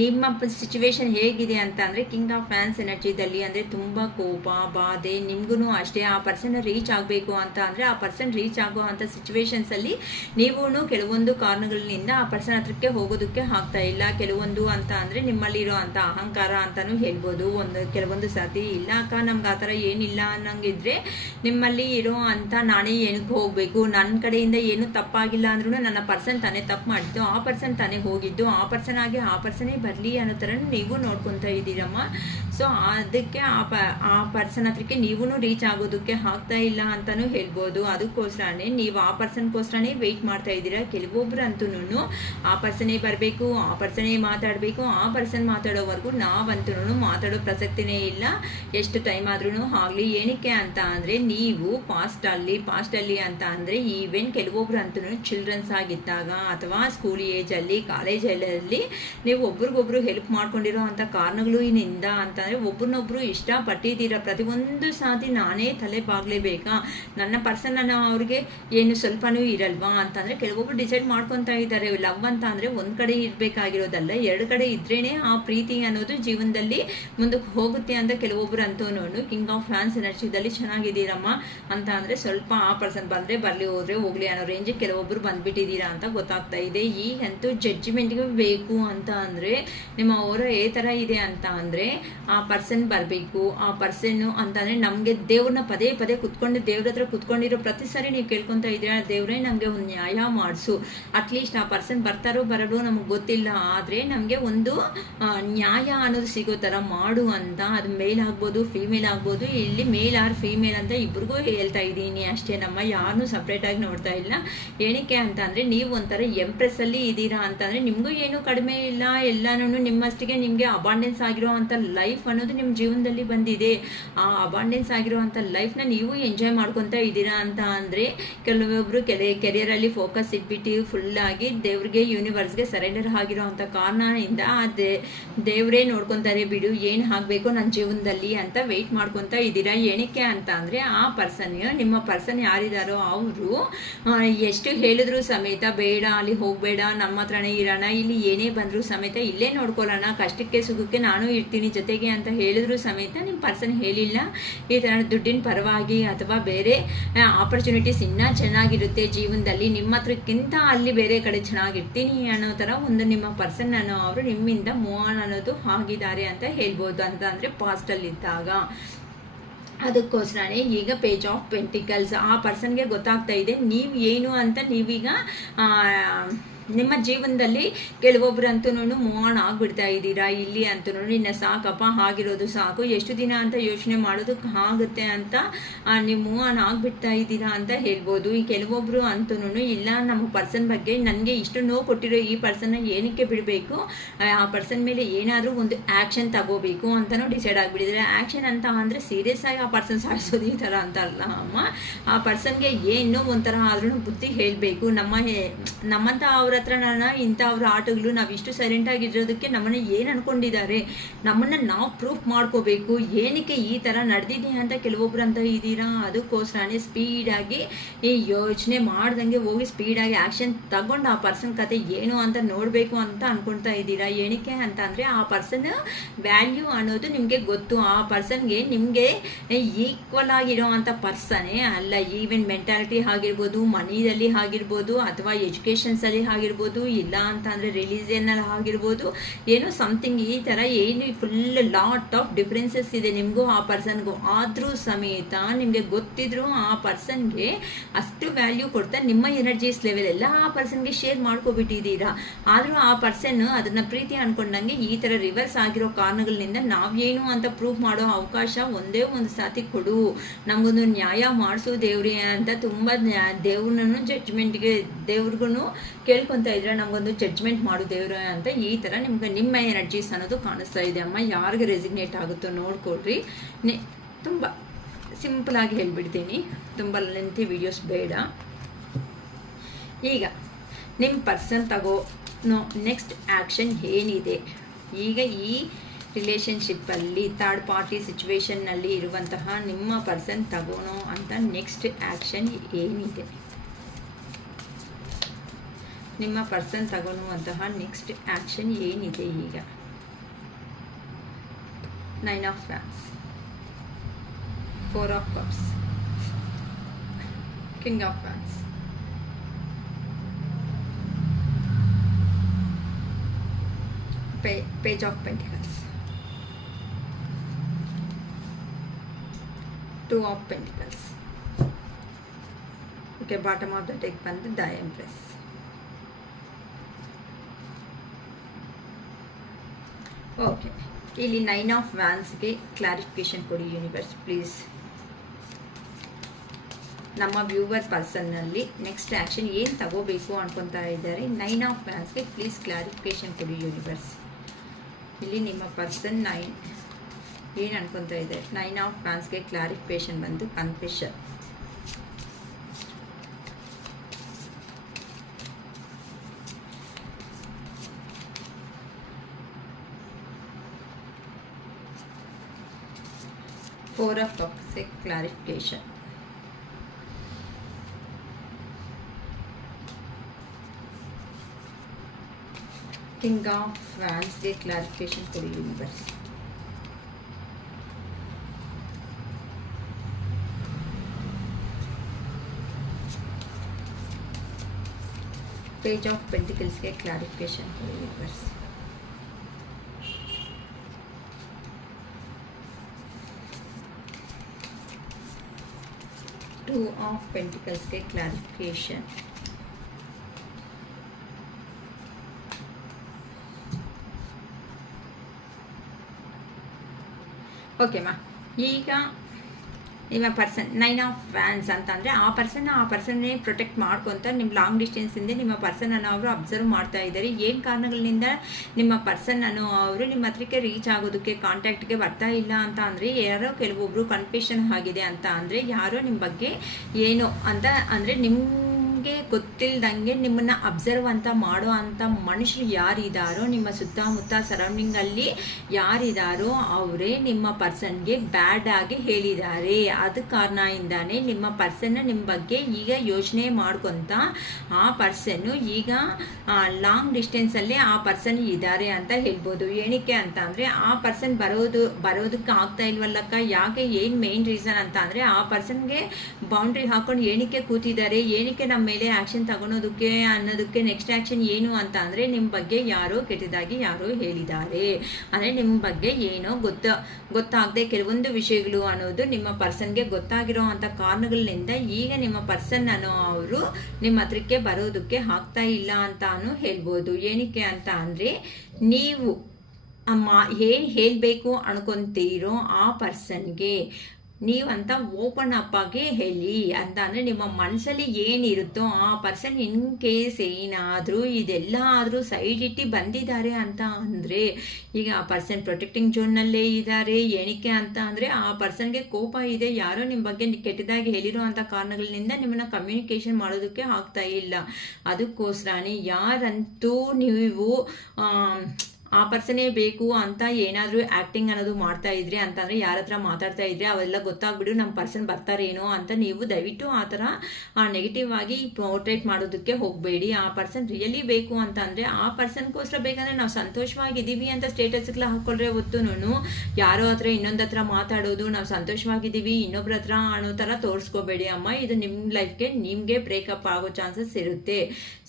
ನಿಮ್ಮ ಸಿಚುವೇಶನ್ ಹೇಗಿದೆ ಅಂತ ಅಂದರೆ ಕಿಂಗ್ ಆಫ್ ಫ್ಯಾನ್ಸ್ ಎನರ್ಜಿದಲ್ಲಿ ಅಂದರೆ ತುಂಬ ಕೋಪ, ಬಾಧೆ. ನಿಮಗೂ ಅಷ್ಟೇ ಆ ಪರ್ಸನ್ ರೀಚ್ ಆಗಬೇಕು ಅಂತ ಅಂದರೆ ಆ ಪರ್ಸನ್ ರೀಚ್ ಆಗೋ ಅಂಥ ಸಿಚುವೇಶನ್ಸಲ್ಲಿ ನೀವು ಕೆಲವೊಂದು ಕಾರಣಗಳಿಂದ ಆ ಪರ್ಸನ್ ಹತ್ರಕ್ಕೆ ಹೋಗೋದಕ್ಕೆ ಆಗ್ತಾ ಇಲ್ಲ. ಕೆಲವೊಂದು ಅಂತ ಅಂದರೆ ನಿಮ್ಮಲ್ಲಿರೋ ಅಂಥ ಅಹಂಕಾರ ಅಂತಲೂ ಹೇಳ್ಬೋದು. ಕೆಲವೊಂದು ಸರ್ತಿ ಇಲ್ಲ ಅಕ್ಕ ನಮ್ಗೆ ಆ ಥರ ಏನಿಲ್ಲ ಅನ್ನಂಗಿದ್ರೆ ನಿಮ್ಮಲ್ಲಿ ಇರೋ ಅಂಥ ನಾನೇ ಏನಕ್ಕೆ ಹೋಗಬೇಕು, ನನ್ನ ಕಡೆಯಿಂದ ಏನೂ ತಪ್ಪಾಗಿಲ್ಲ ಅಂದ್ರೂ ನನ್ನ ಪರ್ಸನ್ ತಾನೇ ತಪ್ಪು ಮಾಡಿದ್ದು, ಆ ಪರ್ಸನ್ ತಾನೇ ಹೋಗಿದ್ದು, ಆ ಪರ್ಸನ್ ಆ ಪರ್ಸನೇ ಬರಲಿ ಅನ್ನೋ ಥರ ನೀವು ನೋಡ್ಕೊತಾ ಇದ್ದೀರಮ್ಮ. ಸೊ ಅದಕ್ಕೆ ಆ ಪರ್ಸನ್ ಹತ್ರಕ್ಕೆ ನೀವು ರೀಚ್ ಆಗೋದಕ್ಕೆ ಆಗ್ತಾ ಇಲ್ಲ ಅಂತಲೂ ಹೇಳ್ಬೋದು. ಅದಕ್ಕೋಸ್ಕರನೇ ನೀವು ಆ ಪರ್ಸನ್ಗೋಸ್ಕರನೇ ವೆಯ್ಟ್ ಮಾಡ್ತಾ ಇದ್ದೀರಾ. ಕೆಲವೊಬ್ರು ಅಂತೂ ಆ ಪರ್ಸನೇ ಬರಬೇಕು, ಆ ಪರ್ಸನೇ ಮಾತಾಡಬೇಕು, ಆ ಪರ್ಸನ್ ಮಾತಾಡೋವರೆಗೂ ನಾವಂತೂ ಮಾತಾಡೋ ಪ್ರಸಕ್ತಿನೇ ಇಲ್ಲ, ಎಷ್ಟು ಟೈಮ್ ಆದ್ರೂ ಆಗಲಿ. ಏನಕ್ಕೆ ಅಂತ ಅಂದರೆ ನೀವು ಪಾಸ್ಟಲ್ಲಿ ಅಂತ ಅಂದರೆ ಈವೆನ್ ಕೆಲವೊಬ್ರು ಅಂತೂ ಚಿಲ್ಡ್ರನ್ಸ್ ಆಗಿದ್ದಾಗ ಅಥವಾ ಸ್ಕೂಲ್ ಏಜಲ್ಲಿ, ಕಾಲೇಜಲ್ಲಿ ನೀವು ಒಬ್ರಿಗೊಬ್ರು ಹೆಲ್ಪ್ ಮಾಡ್ಕೊಂಡಿರೋ ಅಂಥ ಕಾರಣಗಳು ಏನಿಂದ ಅಂತಂದರೆ ಒಬ್ರನ್ನೊಬ್ರು ಇಷ್ಟಪಟ್ಟಿದ್ದೀರಾ. ಪ್ರತಿಯೊಂದು ಸಾತಿ ನಾನೇ ತಲೆ ಬಾಗಲೇಬೇಕಾ, ನನ್ನ ಪರ್ಸನ್ ಅವ್ರಿಗೆ ಏನು ಸ್ವಲ್ಪನೂ ಇರಲ್ವಾ ಅಂತಂದರೆ ಕೆಲವೊಬ್ರು ಡಿಸೈಡ್ ಮಾಡ್ಕೊತಾ ಇದ್ದಾರೆ. ಲವ್ ಅಂತ ಅಂದರೆ ಒಂದು ಕಡೆ ಇರಬೇಕಾಗಿರೋದಲ್ಲ, 2 ಕಡೆ ಇದ್ರೇ ಆ ಪ್ರೀತಿ ಅನ್ನೋದು ಜೀವನದಲ್ಲಿ ಮುಂದಕ್ಕೆ ಹೋಗುತ್ತೆ ಅಂತ ಕೆಲವೊಬ್ರು ಅಂತೂ ಕಿಂಗ್ ಆಫ್ ಫ್ಯಾನ್ಸ್ ಎನರ್ಜಿದಲ್ಲಿ ಚೆನ್ನಾಗಿದ್ದೀರಮ್ಮ ಅಂತ ಅಂದರೆ ಸ್ವಲ್ಪ ಆ ಪರ್ಸನ್ ಬಂದರೆ ಬರಲಿ, ಹೋದರೆ ಹೋಗಲಿ ಅನ್ನೋ ರೇಂಜಿಗೆ ಕೆಲವೊಬ್ರು ಬಂದ್ಬಿಟ್ಟಿದ್ದೀರಾ ಅಂತ ಗೊತ್ತಾಗ್ತಾ ಇದೆ. ಈಗಂತೂ ಜಡ್ಜ್ಮೆಂಟ್ಗೆ ಬೇಕು ಅಂತ ಅಂದರೆ ನಿಮ್ಮ ಅವರ ಥರ ಇದೆ ಅಂತ ಅಂದರೆ ಆ ಪರ್ಸನ್ ಬರಬೇಕು. ಆ ಪರ್ಸನ್ನು ಅಂತಂದರೆ ನಮಗೆ ದೇವ್ರನ್ನ ಪದೇ ಕುತ್ಕೊಂಡು ದೇವ್ರ ಹತ್ರ ಕುತ್ಕೊಂಡಿರೋ ಪ್ರತಿ ಸರಿ ನೀವು ಕೇಳ್ಕೊತಾ ಇದ್ದೀರಾ, ದೇವರೇ ನಮಗೆ ಒಂದು ನ್ಯಾಯ ಮಾಡಿಸು. ಅಟ್ಲೀಸ್ಟ್ ಆ ಪರ್ಸನ್ ಬರ್ತಾರೋ ಬರೋದು ನಮಗೆ ಗೊತ್ತಿಲ್ಲ, ಆದರೆ ನಮಗೆ ಒಂದು ನ್ಯಾಯ ಅನ್ನೋದು ಸಿಗೋ ಥರ ಮಾಡು ಅಂತ. ಅದು ಮೇಲ್ ಆಗ್ಬೋದು, ಫೀಮೇಲ್ ಆಗ್ಬೋದು. ಇಲ್ಲಿ ಮೇಲ್ ಆರ್ ಫೀಮೇಲ್ ಅಂತ ಇಬ್ರಿಗೂ ಹೇಳ್ತಾ ಇದ್ದೀನಿ ಅಷ್ಟೇ, ನಮ್ಮ ಯಾರನ್ನೂ ಸಪ್ರೇಟಾಗಿ ನೋಡ್ತಾ ಇಲ್ಲ. ಏನಕ್ಕೆ ಅಂತ ಅಂದರೆ ನೀವು ಒಂಥರ ಎಂಪ್ರೆಸ್ಸಲ್ಲಿ ಇದ್ದೀರಾ ಅಂತಂದರೆ ನಿಮಗೂ ಏನೂ ಕಡಿಮೆ ಇಲ್ಲ, ಎಲ್ಲನೂ ನಿಮ್ಮಷ್ಟಿಗೆ ನಿಮಗೆ ಅಬಾಂಡೆನ್ಸ್ ಆಗಿರೋ ಅಂಥ ಲೈಫ್ ಅನ್ನೋದು ನಿಮ್ಮ ಜೀವನದಲ್ಲಿ ಬಂದಿದೆ. ಆ ಅಬಾಂಡೆನ್ಸ್ ಆಗಿರೋ ಅಂಥ ಲೈಫ್ನ ನೀವು ಎಂಜಾಯ್ ಮಾಡ್ಕೊತಾ ಇದ್ದೀರಾ ಅಂತ ಅಂದರೆ ಕೆಲವೊಬ್ಬರು ಕೆರಿಯರಲ್ಲಿ ಫೋಕಸ್ ಇಟ್ಬಿಟ್ಟು ಫುಲ್ಲಾಗಿ ದೇವ್ರಿಗೆ, ಯೂನಿವರ್ಸ್ಗೆ ಸರೆಂಡರ್ ಆಗಿರೋ ಅಂಥ ಕಾರಣದಿಂದ ದೇವರೇ ನೋಡ್ಕೊತಾರೆ ಬಿಡು ಏನು ಆಗಬೇಕೋ ನನ್ನ ಜೀವನದಲ್ಲಿ ಅಂತ ವೆಯ್ಟ್ ಮಾಡ್ಕೊತಾ ಇದ್ದೀರಾ. ಏನಕ್ಕೆ ಅಂತ ಅಂದರೆ ಆ ನಿಮ್ಮ ಪರ್ಸನ್ ಯಾರಿದ್ದಾರೋ ಅವರು ಎಷ್ಟು ಹೇಳಿದ್ರು ಸಮೇತ ಬೇಡ ಅಲ್ಲಿ ಹೋಗಬೇಡ, ನಮ್ಮ ಹತ್ರನೇ ಇರೋಣ, ಇಲ್ಲಿ ಏನೇ ಬಂದರೂ ಸಮೇತ ಇಲ್ಲೇ ನೋಡ್ಕೊಳ್ಳೋಣ, ಕಷ್ಟಕ್ಕೆ ಸುಖಕ್ಕೆ ನಾನು ಇರ್ತೀನಿ ಜೊತೆಗೆ ಅಂತ ಹೇಳಿದ್ರು ಸಮೇತ ನಿಮ್ಮ ಪರ್ಸನ್ ಹೇಳಿಲ್ಲ ಈ ಥರ ದುಡ್ಡಿನ ಪರವಾಗಿ ಅಥವಾ ಬೇರೆ ಆಪರ್ಚುನಿಟೀಸ್ ಇನ್ನೂ ಚೆನ್ನಾಗಿರುತ್ತೆ ಜೀವನದಲ್ಲಿ, ನಿಮ್ಮ ಹತ್ರಕ್ಕಿಂತ ಅಲ್ಲಿ ಬೇರೆ ಕಡೆ ಚೆನ್ನಾಗಿರ್ತೀನಿ ಅನ್ನೋ ಥರ ಒಂದು ನಿಮ್ಮ ಪರ್ಸನ್ ಅವರು ನಿಮ್ಮಿಂದ ಮೂವ್ ಆನ್ ಅನ್ನೋದು ಆಗಿದ್ದಾರೆ ಅಂತ ಹೇಳ್ಬೋದು. ಅಂತ ಅಂದರೆ ಪಾಸ್ಟಲ್ಲಿದ್ದಾಗ ಅದಕ್ಕೋಸ್ಕರನೇ ಈಗ ಪೇಜ್ ಆಫ್ ಪೆಂಟಿಕಲ್ಸ್ ಆ ಪರ್ಸನ್ಗೆ ಗೊತ್ತಾಗ್ತಾ ಇದೆ ನೀವು ಏನು ಅಂತ. ನೀವೀಗ ನಿಮ್ಮ ಜೀವನದಲ್ಲಿ ಕೆಲವೊಬ್ರು ಅಂತೂ ಮೂವ್ ಆನ್ ಆಗಿಬಿಡ್ತಾ ಇದ್ದೀರಾ. ಇಲ್ಲಿ ಅಂತೂ ನಿನ್ನ ಸಾಕಪ್ಪ, ಆಗಿರೋದು ಸಾಕು, ಎಷ್ಟು ದಿನ ಅಂತ ಯೋಚನೆ ಮಾಡೋದಕ್ಕೆ ಆಗುತ್ತೆ ಅಂತ ನೀವು ಮೂವ್ ಆನ್ ಆಗಿಬಿಡ್ತಾ ಇದ್ದೀರಾ ಅಂತ ಹೇಳ್ಬೋದು. ಈ ಕೆಲವೊಬ್ರು ಅಂತೂ ಇಲ್ಲ ನಮ್ಮ ಪರ್ಸನ್ ಬಗ್ಗೆ ನನಗೆ ಇಷ್ಟು ನೋವು ಕೊಟ್ಟಿರೋ ಈ ಪರ್ಸನ್ನ ಏನಕ್ಕೆ ಬಿಡಬೇಕು, ಆ ಪರ್ಸನ್ ಮೇಲೆ ಏನಾದರೂ ಒಂದು ಆ್ಯಕ್ಷನ್ ತಗೋಬೇಕು ಅಂತಲೂ ಡಿಸೈಡ್ ಆಗಿಬಿಟ್ಟಿದ್ರೆ. ಆ್ಯಕ್ಷನ್ ಅಂತ ಅಂದರೆ ಸೀರಿಯಸ್ ಆಗಿ ಆ ಪರ್ಸನ್ ಸಾಯಿಸೋದು ಈ ಥರ ಅಂತ ಅಲ್ಲ ಅಮ್ಮ. ಆ ಪರ್ಸನ್ಗೆ ಏನೋ ಒಂಥರ ಆದ್ರೂ ಬುದ್ಧಿ ಹೇಳಬೇಕು. ನಮ್ಮಂಥ ಅವ್ರ ಹತ್ರ ಇಂಥ ಅವ್ರ ಆಟಗಳು ನಾವಿಷ್ಟು ಸೈಲೆಂಟ್ ಆಗಿರೋದಕ್ಕೆ ನಮ್ಮನ್ನ ಏನು ಅನ್ಕೊಂಡಿದ್ದಾರೆ, ನಮ್ಮನ್ನ ನಾವು ಪ್ರೂಫ್ ಮಾಡ್ಕೋಬೇಕು ಏನಕ್ಕೆ ಈ ಥರ ನಡೆದಿದೆ ಅಂತ ಕೆಲವೊಬ್ರು ಅಂತ ಇದ್ದೀರಾ. ಅದಕ್ಕೋಸ್ಕರನೇ ಸ್ಪೀಡಾಗಿ ಈ ಯೋಚನೆ ಮಾಡ್ದಂಗೆ ಹೋಗಿ ಸ್ಪೀಡಾಗಿ ಆ್ಯಕ್ಷನ್ ತಗೊಂಡು ಆ ಪರ್ಸನ್ ಕತೆ ಏನು ಅಂತ ನೋಡಬೇಕು ಅಂತ ಅನ್ಕೊಳ್ತಾ ಇದ್ದೀರಾ. ಏನಕ್ಕೆ ಅಂತ ಅಂದರೆ ಆ ಪರ್ಸನ್ ವ್ಯಾಲ್ಯೂ ಅನ್ನೋದು ನಿಮಗೆ ಗೊತ್ತು. ಆ ಪರ್ಸನ್ಗೆ ನಿಮಗೆ ಈಕ್ವಲ್ ಆಗಿರೋ ಅಂಥ ಪರ್ಸನೇ ಅಲ್ಲ. ಈವನ್ ಮೆಂಟಾಲಿಟಿ ಆಗಿರ್ಬೋದು, ಮನಿಯಲ್ಲಿ ಆಗಿರ್ಬೋದು, ಅಥವಾ ಎಜುಕೇಷನ್ಸಲ್ಲಿ ಆಗಿರ್ಬೋದು, ಇಲ್ಲ ಅಂತ ಅಂದರೆ ರಿಲಿಜಿಯನ್ನಲ್ಲಿ ಆಗಿರ್ಬೋದು, ಏನೋ ಸಮಥಿಂಗ್ ಈ ಥರ ಏನು ಫುಲ್ ಲಾಟ್ ಆಫ್ ಡಿಫ್ರೆನ್ಸಸ್ ಇದೆ ನಿಮಗೂ ಆ ಪರ್ಸನ್ಗೂ. ಆದರೂ ಸಮೇತ ನಿಮಗೆ ಗೊತ್ತಿದ್ರು ಆ ಪರ್ಸನ್ಗೆ ಅಷ್ಟು ವ್ಯಾಲ್ಯೂ ಕೊಡ್ತಾ ನಿಮ್ಮ ಎನರ್ಜೀಸ್ ಲೆವೆಲ್ ಎಲ್ಲ ಆ ಪರ್ಸನ್ಗೆ ಶೇರ್ ಮಾಡ್ಕೊಬಿಟ್ಟಿದ್ದೀರಾ. ಆದರೂ ಆ ಪರ್ಸನ್ ಅದನ್ನು ಪ್ರೀತಿ ಅನ್ಕೊಂಡಂಗೆ ಈ ಥರ ರಿವರ್ಸ್ ಆಗಿರೋ ಕಾರಣಗಳಿಂದ ನಾವೇನು ಅಂತ ಪ್ರೂವ್ ಮಾಡೋ ಅವಕಾಶ ಒಂದೇ ಒಂದು ಸಾತಿ ಕೊಡು, ನಮಗೊಂದು ನ್ಯಾಯ ಮಾಡಿಸು ದೇವ್ರಿ ಅಂತ ತುಂಬ ದೇವ್ರನ್ನೂ ಜಡ್ಜ್ಮೆಂಟ್ಗೆ ದೇವ್ರಿಗೂ ಕೇಳ್ಕೊತಾ ಇದ್ರೆ ನಮಗೊಂದು ಜಡ್ಜ್ಮೆಂಟ್ ಮಾಡು ದೇವ್ರ ಅಂತ ಈ ಥರ ನಿಮ್ಗೆ ನಿಮ್ಮ ಎನರ್ಜೀಸ್ ಅನ್ನೋದು ಕಾಣಿಸ್ತಾ ಇದೆ ಅಮ್ಮ. ಯಾರಿಗೆ ರೆಸಿಗ್ನೇಟ್ ಆಗುತ್ತೋ ನೋಡ್ಕೊಳ್ರಿ. ತುಂಬ ಸಿಂಪಲಾಗಿ ಹೇಳ್ಬಿಡ್ತೀನಿ, ತುಂಬ ಲೆಂತಿ ವಿಡಿಯೋಸ್ ಬೇಡ. ಈಗ ನಿಮ್ಮ ಪರ್ಸನ್ ತಗೋನೋ ನೆಕ್ಸ್ಟ್ ಆ್ಯಕ್ಷನ್ ಏನಿದೆ, ಈಗ ಈ ರಿಲೇಷನ್ಶಿಪ್ಪಲ್ಲಿ ಥರ್ಡ್ ಪಾರ್ಟಿ ಸಿಚುವೇಶನ್ನಲ್ಲಿ ಇರುವಂತಹ ನಿಮ್ಮ ಪರ್ಸನ್ ತಗೋಣೋ ಅಂತ ನೆಕ್ಸ್ಟ್ ಆ್ಯಕ್ಷನ್ ಏನಿದೆ, ನಿಮ್ಮ ಪರ್ಸನ್ ತಗೊಳ್ಳುವಂತಹ ನೆಕ್ಸ್ಟ್ ಆ್ಯಕ್ಷನ್ ಏನಿದೆ. ಈಗ 9 of wands, 4 of cups, king of wands, page of pentacles, 2 of pentacles. Okay, bottom of the deck ಬಂದು ದ ಎಂಪ್ರೆಸ್. ಓಕೆ, ಇಲ್ಲಿ 9 ಆಫ್ ವ್ಯಾನ್ಸ್ಗೆ ಕ್ಲಾರಿಫಿಕೇಶನ್ ಕೊಡಿ ಯೂನಿವರ್ಸ್ ಪ್ಲೀಸ್. ನಮ್ಮ ವ್ಯೂವರ್ ಪರ್ಸನ್ನಲ್ಲಿ ನೆಕ್ಸ್ಟ್ ಆ್ಯಕ್ಷನ್ ಏನು ತಗೋಬೇಕು ಅನ್ಕೊತಾ ಇದ್ದಾರೆ. 9 ಆಫ್ ವ್ಯಾನ್ಸ್ಗೆ ಪ್ಲೀಸ್ ಕ್ಲಾರಿಫಿಕೇಶನ್ ಕೊಡಿ ಯೂನಿವರ್ಸ್. ಇಲ್ಲಿ ನಿಮ್ಮ ಪರ್ಸನ್ ಏನು ಅನ್ಕೊತಾ ಇದೆ. 9 ಆಫ್ ವ್ಯಾನ್ಸ್ಗೆ ಕ್ಲಾರಿಫಿಕೇಶನ್ ಬಂದು confession. Four of Cups clarification. King of Wands clarification for the universe. Page of Pentacles clarification for the universe. Two of Pentacles के clarification. ಓಕೆ ಮಾ, ಈಗ ನಿಮ್ಮ ಪರ್ಸನ್ 9 ಆಫ್ ವ್ಯಾನ್ಸ್ ಅಂತಂದರೆ ಆ ಪರ್ಸನ್ನೇ ಪ್ರೊಟೆಕ್ಟ್ ಮಾಡ್ಕೊತ ನಿಮ್ಮ ಲಾಂಗ್ ಡಿಸ್ಟೆನ್ಸಿಂದ ನಿಮ್ಮ ಪರ್ಸನನ್ನು ಅವರು ಅಬ್ಸರ್ವ್ ಮಾಡ್ತಾ ಇದ್ದಾರೆ. ಏನು ಕಾರಣಗಳಿಂದ ನಿಮ್ಮ ಪರ್ಸನನ್ನು ಅವರು ನಿಮ್ಮ ಹತ್ರಕ್ಕೆ ರೀಚ್ ಆಗೋದಕ್ಕೆ ಕಾಂಟ್ಯಾಕ್ಟ್ಗೆ ಬರ್ತಾ ಇಲ್ಲ ಅಂತ ಅಂದರೆ, ಯಾರೋ ಕೆಲವೊಬ್ಬರು ಕನ್ಫ್ಯೂಷನ್ ಆಗಿದೆ ಅಂತ ಅಂದರೆ, ಯಾರೋ ನಿಮ್ಮ ಬಗ್ಗೆ ಏನು ಅಂತ ಅಂದರೆ ನಿಮಗೆ ಗೊತ್ತಿಲ್ಲದಂಗೆ ನಿಮ್ಮನ್ನು ಅಬ್ಸರ್ವ್ ಅಂತ ಮಾಡೋ ಅಂಥ ಮನುಷ್ಯರು ಯಾರಿದ್ದಾರೋ ನಿಮ್ಮ ಸುತ್ತಮುತ್ತ ಸರೌಂಡಿಂಗಲ್ಲಿ ಯಾರಿದ್ದಾರೋ ಅವರೇ ನಿಮ್ಮ ಪರ್ಸನ್ಗೆ ಬ್ಯಾಡ್ ಆಗಿ ಹೇಳಿದ್ದಾರೆ. ಅದ ಕಾರಣದಿಂದಾನೇ ನಿಮ್ಮ ಪರ್ಸನ್ ನಿಮ್ಮ ಬಗ್ಗೆ ಈಗ ಯೋಚನೆ ಮಾಡ್ಕೊತ ಆ ಪರ್ಸನ್ನು ಈಗ ಲಾಂಗ್ ಡಿಸ್ಟೆನ್ಸಲ್ಲಿ ಆ ಪರ್ಸನ್ ಇದ್ದಾರೆ ಅಂತ ಹೇಳ್ಬೋದು. ಏನಕ್ಕೆ ಅಂತ ಅಂದರೆ ಆ ಪರ್ಸನ್ ಬರೋದಕ್ಕೆ ಆಗ್ತಾ ಇಲ್ವಲ್ಲಕ್ಕ, ಯಾಕೆ, ಏನು ಮೇನ್ ರೀಸನ್ ಅಂತ ಅಂದರೆ ಆ ಪರ್ಸನ್ಗೆ ಬೌಂಡ್ರಿ ಹಾಕೊಂಡು ಏನಕ್ಕೆ ಕೂತಿದ್ದಾರೆ, ಏನಕ್ಕೆ ನಮ್ಮ ಮೇಲೆ ಆ್ಯಕ್ಷನ್ ತಗೊಳೋದಕ್ಕೆ ಅನ್ನೋದಕ್ಕೆ ನೆಕ್ಸ್ಟ್ ಆ್ಯಕ್ಷನ್ ಏನು ಅಂತ ಅಂದರೆ ನಿಮ್ಮ ಬಗ್ಗೆ ಯಾರೋ ಕೆಟ್ಟದಾಗಿ ಯಾರೋ ಹೇಳಿದ್ದಾರೆ, ಅಂದರೆ ನಿಮ್ಮ ಬಗ್ಗೆ ಏನೋ ಗೊತ್ತಾಗದೆ ಕೆಲವೊಂದು ವಿಷಯಗಳು ಅನ್ನೋದು ನಿಮ್ಮ ಪರ್ಸನ್ಗೆ ಗೊತ್ತಾಗಿರೋ ಅಂಥ ಕಾರಣಗಳಿಂದ ಈಗ ನಿಮ್ಮ ಪರ್ಸನ್ ಅನ್ನೋ ಅವರು ನಿಮ್ಮ ಹತ್ರಕ್ಕೆ ಬರೋದಕ್ಕೆ ಆಗ್ತಾ ಇಲ್ಲ ಅಂತಾನು ಹೇಳ್ಬೋದು. ಏನಕ್ಕೆ ಅಂತ ಅಂದರೆ ನೀವು ಏನು ಹೇಳಬೇಕು ಅನ್ಕೊಂತೀರೋ ಆ ಪರ್ಸನ್ಗೆ ನೀವಂತ ಓಪನ್ ಅಪ್ ಆಗಿ ಹೇಳಿ ಅಂತ ಅಂದರೆ ನಿಮ್ಮ ಮನಸ್ಸಲ್ಲಿ ಏನಿರುತ್ತೋ ಆ ಪರ್ಸನ್ ಇನ್ ಕೇಸ್ ಏನಾದರೂ ಇದೆಲ್ಲ ಆದರೂ ಸೈಡ್ ಇಟ್ಟು ಬಂದಿದ್ದಾರೆ ಅಂತ ಅಂದರೆ, ಈಗ ಆ ಪರ್ಸನ್ ಪ್ರೊಟೆಕ್ಟಿಂಗ್ ಝೋನ್ನಲ್ಲೇ ಇದ್ದಾರೆ. ಏನಕ್ಕೆ ಅಂತ ಅಂದರೆ ಆ ಪರ್ಸನ್ಗೆ ಕೋಪ ಇದೆ, ಯಾರೋ ನಿಮ್ಮ ಬಗ್ಗೆ ಕೆಟ್ಟದಾಗಿ ಹೇಳಿರೋ ಅಂಥ ಕಾರಣಗಳಿಂದ ನಿಮ್ಮನ್ನು ಕಮ್ಯುನಿಕೇಷನ್ ಮಾಡೋದಕ್ಕೆ ಆಗ್ತಾ ಇಲ್ಲ. ಅದಕ್ಕೋಸ್ಕರನೇ ಯಾರಂತೂ ನೀವು ಆ ಪರ್ಸನೇ ಬೇಕು ಅಂತ ಏನಾದರೂ ಆ್ಯಕ್ಟಿಂಗ್ ಅನ್ನೋದು ಮಾಡ್ತಾ ಇದ್ರಿ ಅಂತಂದರೆ, ಯಾರ ಹತ್ರ ಮಾತಾಡ್ತಾ ಇದ್ರೆ ಅವೆಲ್ಲ ಗೊತ್ತಾಗ್ಬಿಡು ನಮ್ಮ ಪರ್ಸನ್ ಬರ್ತಾರೇನೋ ಅಂತ ನೀವು ದಯವಿಟ್ಟು ಆ ಥರ ನೆಗೆಟಿವ್ ಆಗಿ ಪೋರ್ಟ್ರೇಟ್ ಮಾಡೋದಕ್ಕೆ ಹೋಗಬೇಡಿ. ಆ ಪರ್ಸನ್ ರಿಯಲಿ ಬೇಕು ಅಂತ ಅಂದರೆ ಆ ಪರ್ಸನ್ಗೋಸ್ಕರ ಬೇಕಂದರೆ ನಾವು ಸಂತೋಷವಾಗಿದ್ದೀವಿ ಅಂತ ಸ್ಟೇಟಸ್ಗೆಲ್ಲ ಹಾಕ್ಕೊಳ್ರೆ ಹೊತ್ತುನು ಯಾರೋ ಹತ್ರ ಇನ್ನೊಂದು ಹತ್ರ ಮಾತಾಡೋದು ನಾವು ಸಂತೋಷವಾಗಿದ್ದೀವಿ ಇನ್ನೊಬ್ರ ಹತ್ರ ಅನ್ನೋ ಥರ ತೋರಿಸ್ಕೋಬೇಡಿ ಅಮ್ಮ. ಇದು ನಿಮ್ಮ ಲೈಫ್ಗೆ ನಿಮಗೆ ಬ್ರೇಕಪ್ ಆಗೋ ಚಾನ್ಸಸ್ ಇರುತ್ತೆ.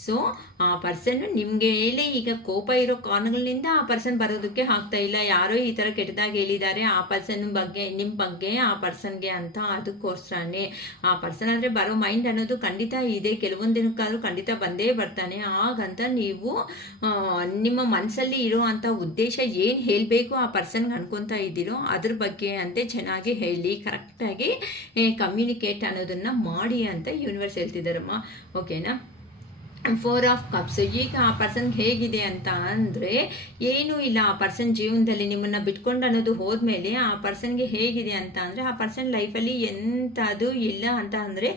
ಸೊ ಆ ಪರ್ಸನ್ ನಿಮಗೆ ಈಗ ಕೋಪ ಇರೋ ಕಾರಣಗಳಿಂದ ಆ ಪರ್ಸನ್ ಬರೋದಕ್ಕೆ ಆಗ್ತಾ ಇಲ್ಲ, ಯಾರೋ ಈ ಥರ ಕೆಟ್ಟದಾಗಿ ಹೇಳಿದ್ದಾರೆ ಆ ಪರ್ಸನ್ ಬಗ್ಗೆ ನಿಮ್ಮ ಬಗ್ಗೆ ಆ ಪರ್ಸನ್ಗೆ ಅಂತ. ಅದಕ್ಕೋಸ್ಕರನೇ ಆ ಪರ್ಸನ್ ಅಂದರೆ ಬರೋ ಮೈಂಡ್ ಅನ್ನೋದು ಖಂಡಿತ ಇದೆ, ಕೆಲವೊಂದು ದಿನಕ್ಕಾದ್ರೂ ಖಂಡಿತ ಬಂದೇ ಬರ್ತಾನೆ. ಹಾಗಂತ ನೀವು ನಿಮ್ಮ ಮನಸ್ಸಲ್ಲಿ ಇರೋ ಅಂಥ ಉದ್ದೇಶ ಏನು ಹೇಳಬೇಕು ಆ ಪರ್ಸನ್ಗೆ ಅನ್ಕೊತಾ ಇದ್ದೀರೋ ಅದ್ರ ಬಗ್ಗೆ ಅಂತೆ ಚೆನ್ನಾಗಿ ಹೇಳಿ, ಕರೆಕ್ಟಾಗಿ ಕಮ್ಯುನಿಕೇಟ್ ಅನ್ನೋದನ್ನು ಮಾಡಿ ಅಂತ ಯೂನಿವರ್ಸ್ ಹೇಳ್ತಿದ್ದಾರಮ್ಮ. ಓಕೆನಾ? 4 ಆಫ್ ಕಪ್ಸ್. ಈಗ ಆ ಪರ್ಸನ್ ಹೇಗಿದೆ ಅಂತ ಅಂದರೆ ಏನೂ ಇಲ್ಲ. ಆ ಪರ್ಸನ್ ಜೀವನದಲ್ಲಿ ನಿಮ್ಮನ್ನು ಬಿಟ್ಕೊಂಡು ಅನ್ನೋದು ಹೋದ್ಮೇಲೆ ಆ ಪರ್ಸನ್ಗೆ ಹೇಗಿದೆ ಅಂತ ಅಂದರೆ ಆ ಪರ್ಸನ್ ಲೈಫಲ್ಲಿ ಎಂಥದ್ದು ಇಲ್ಲ ಅಂತ ಅಂದರೆ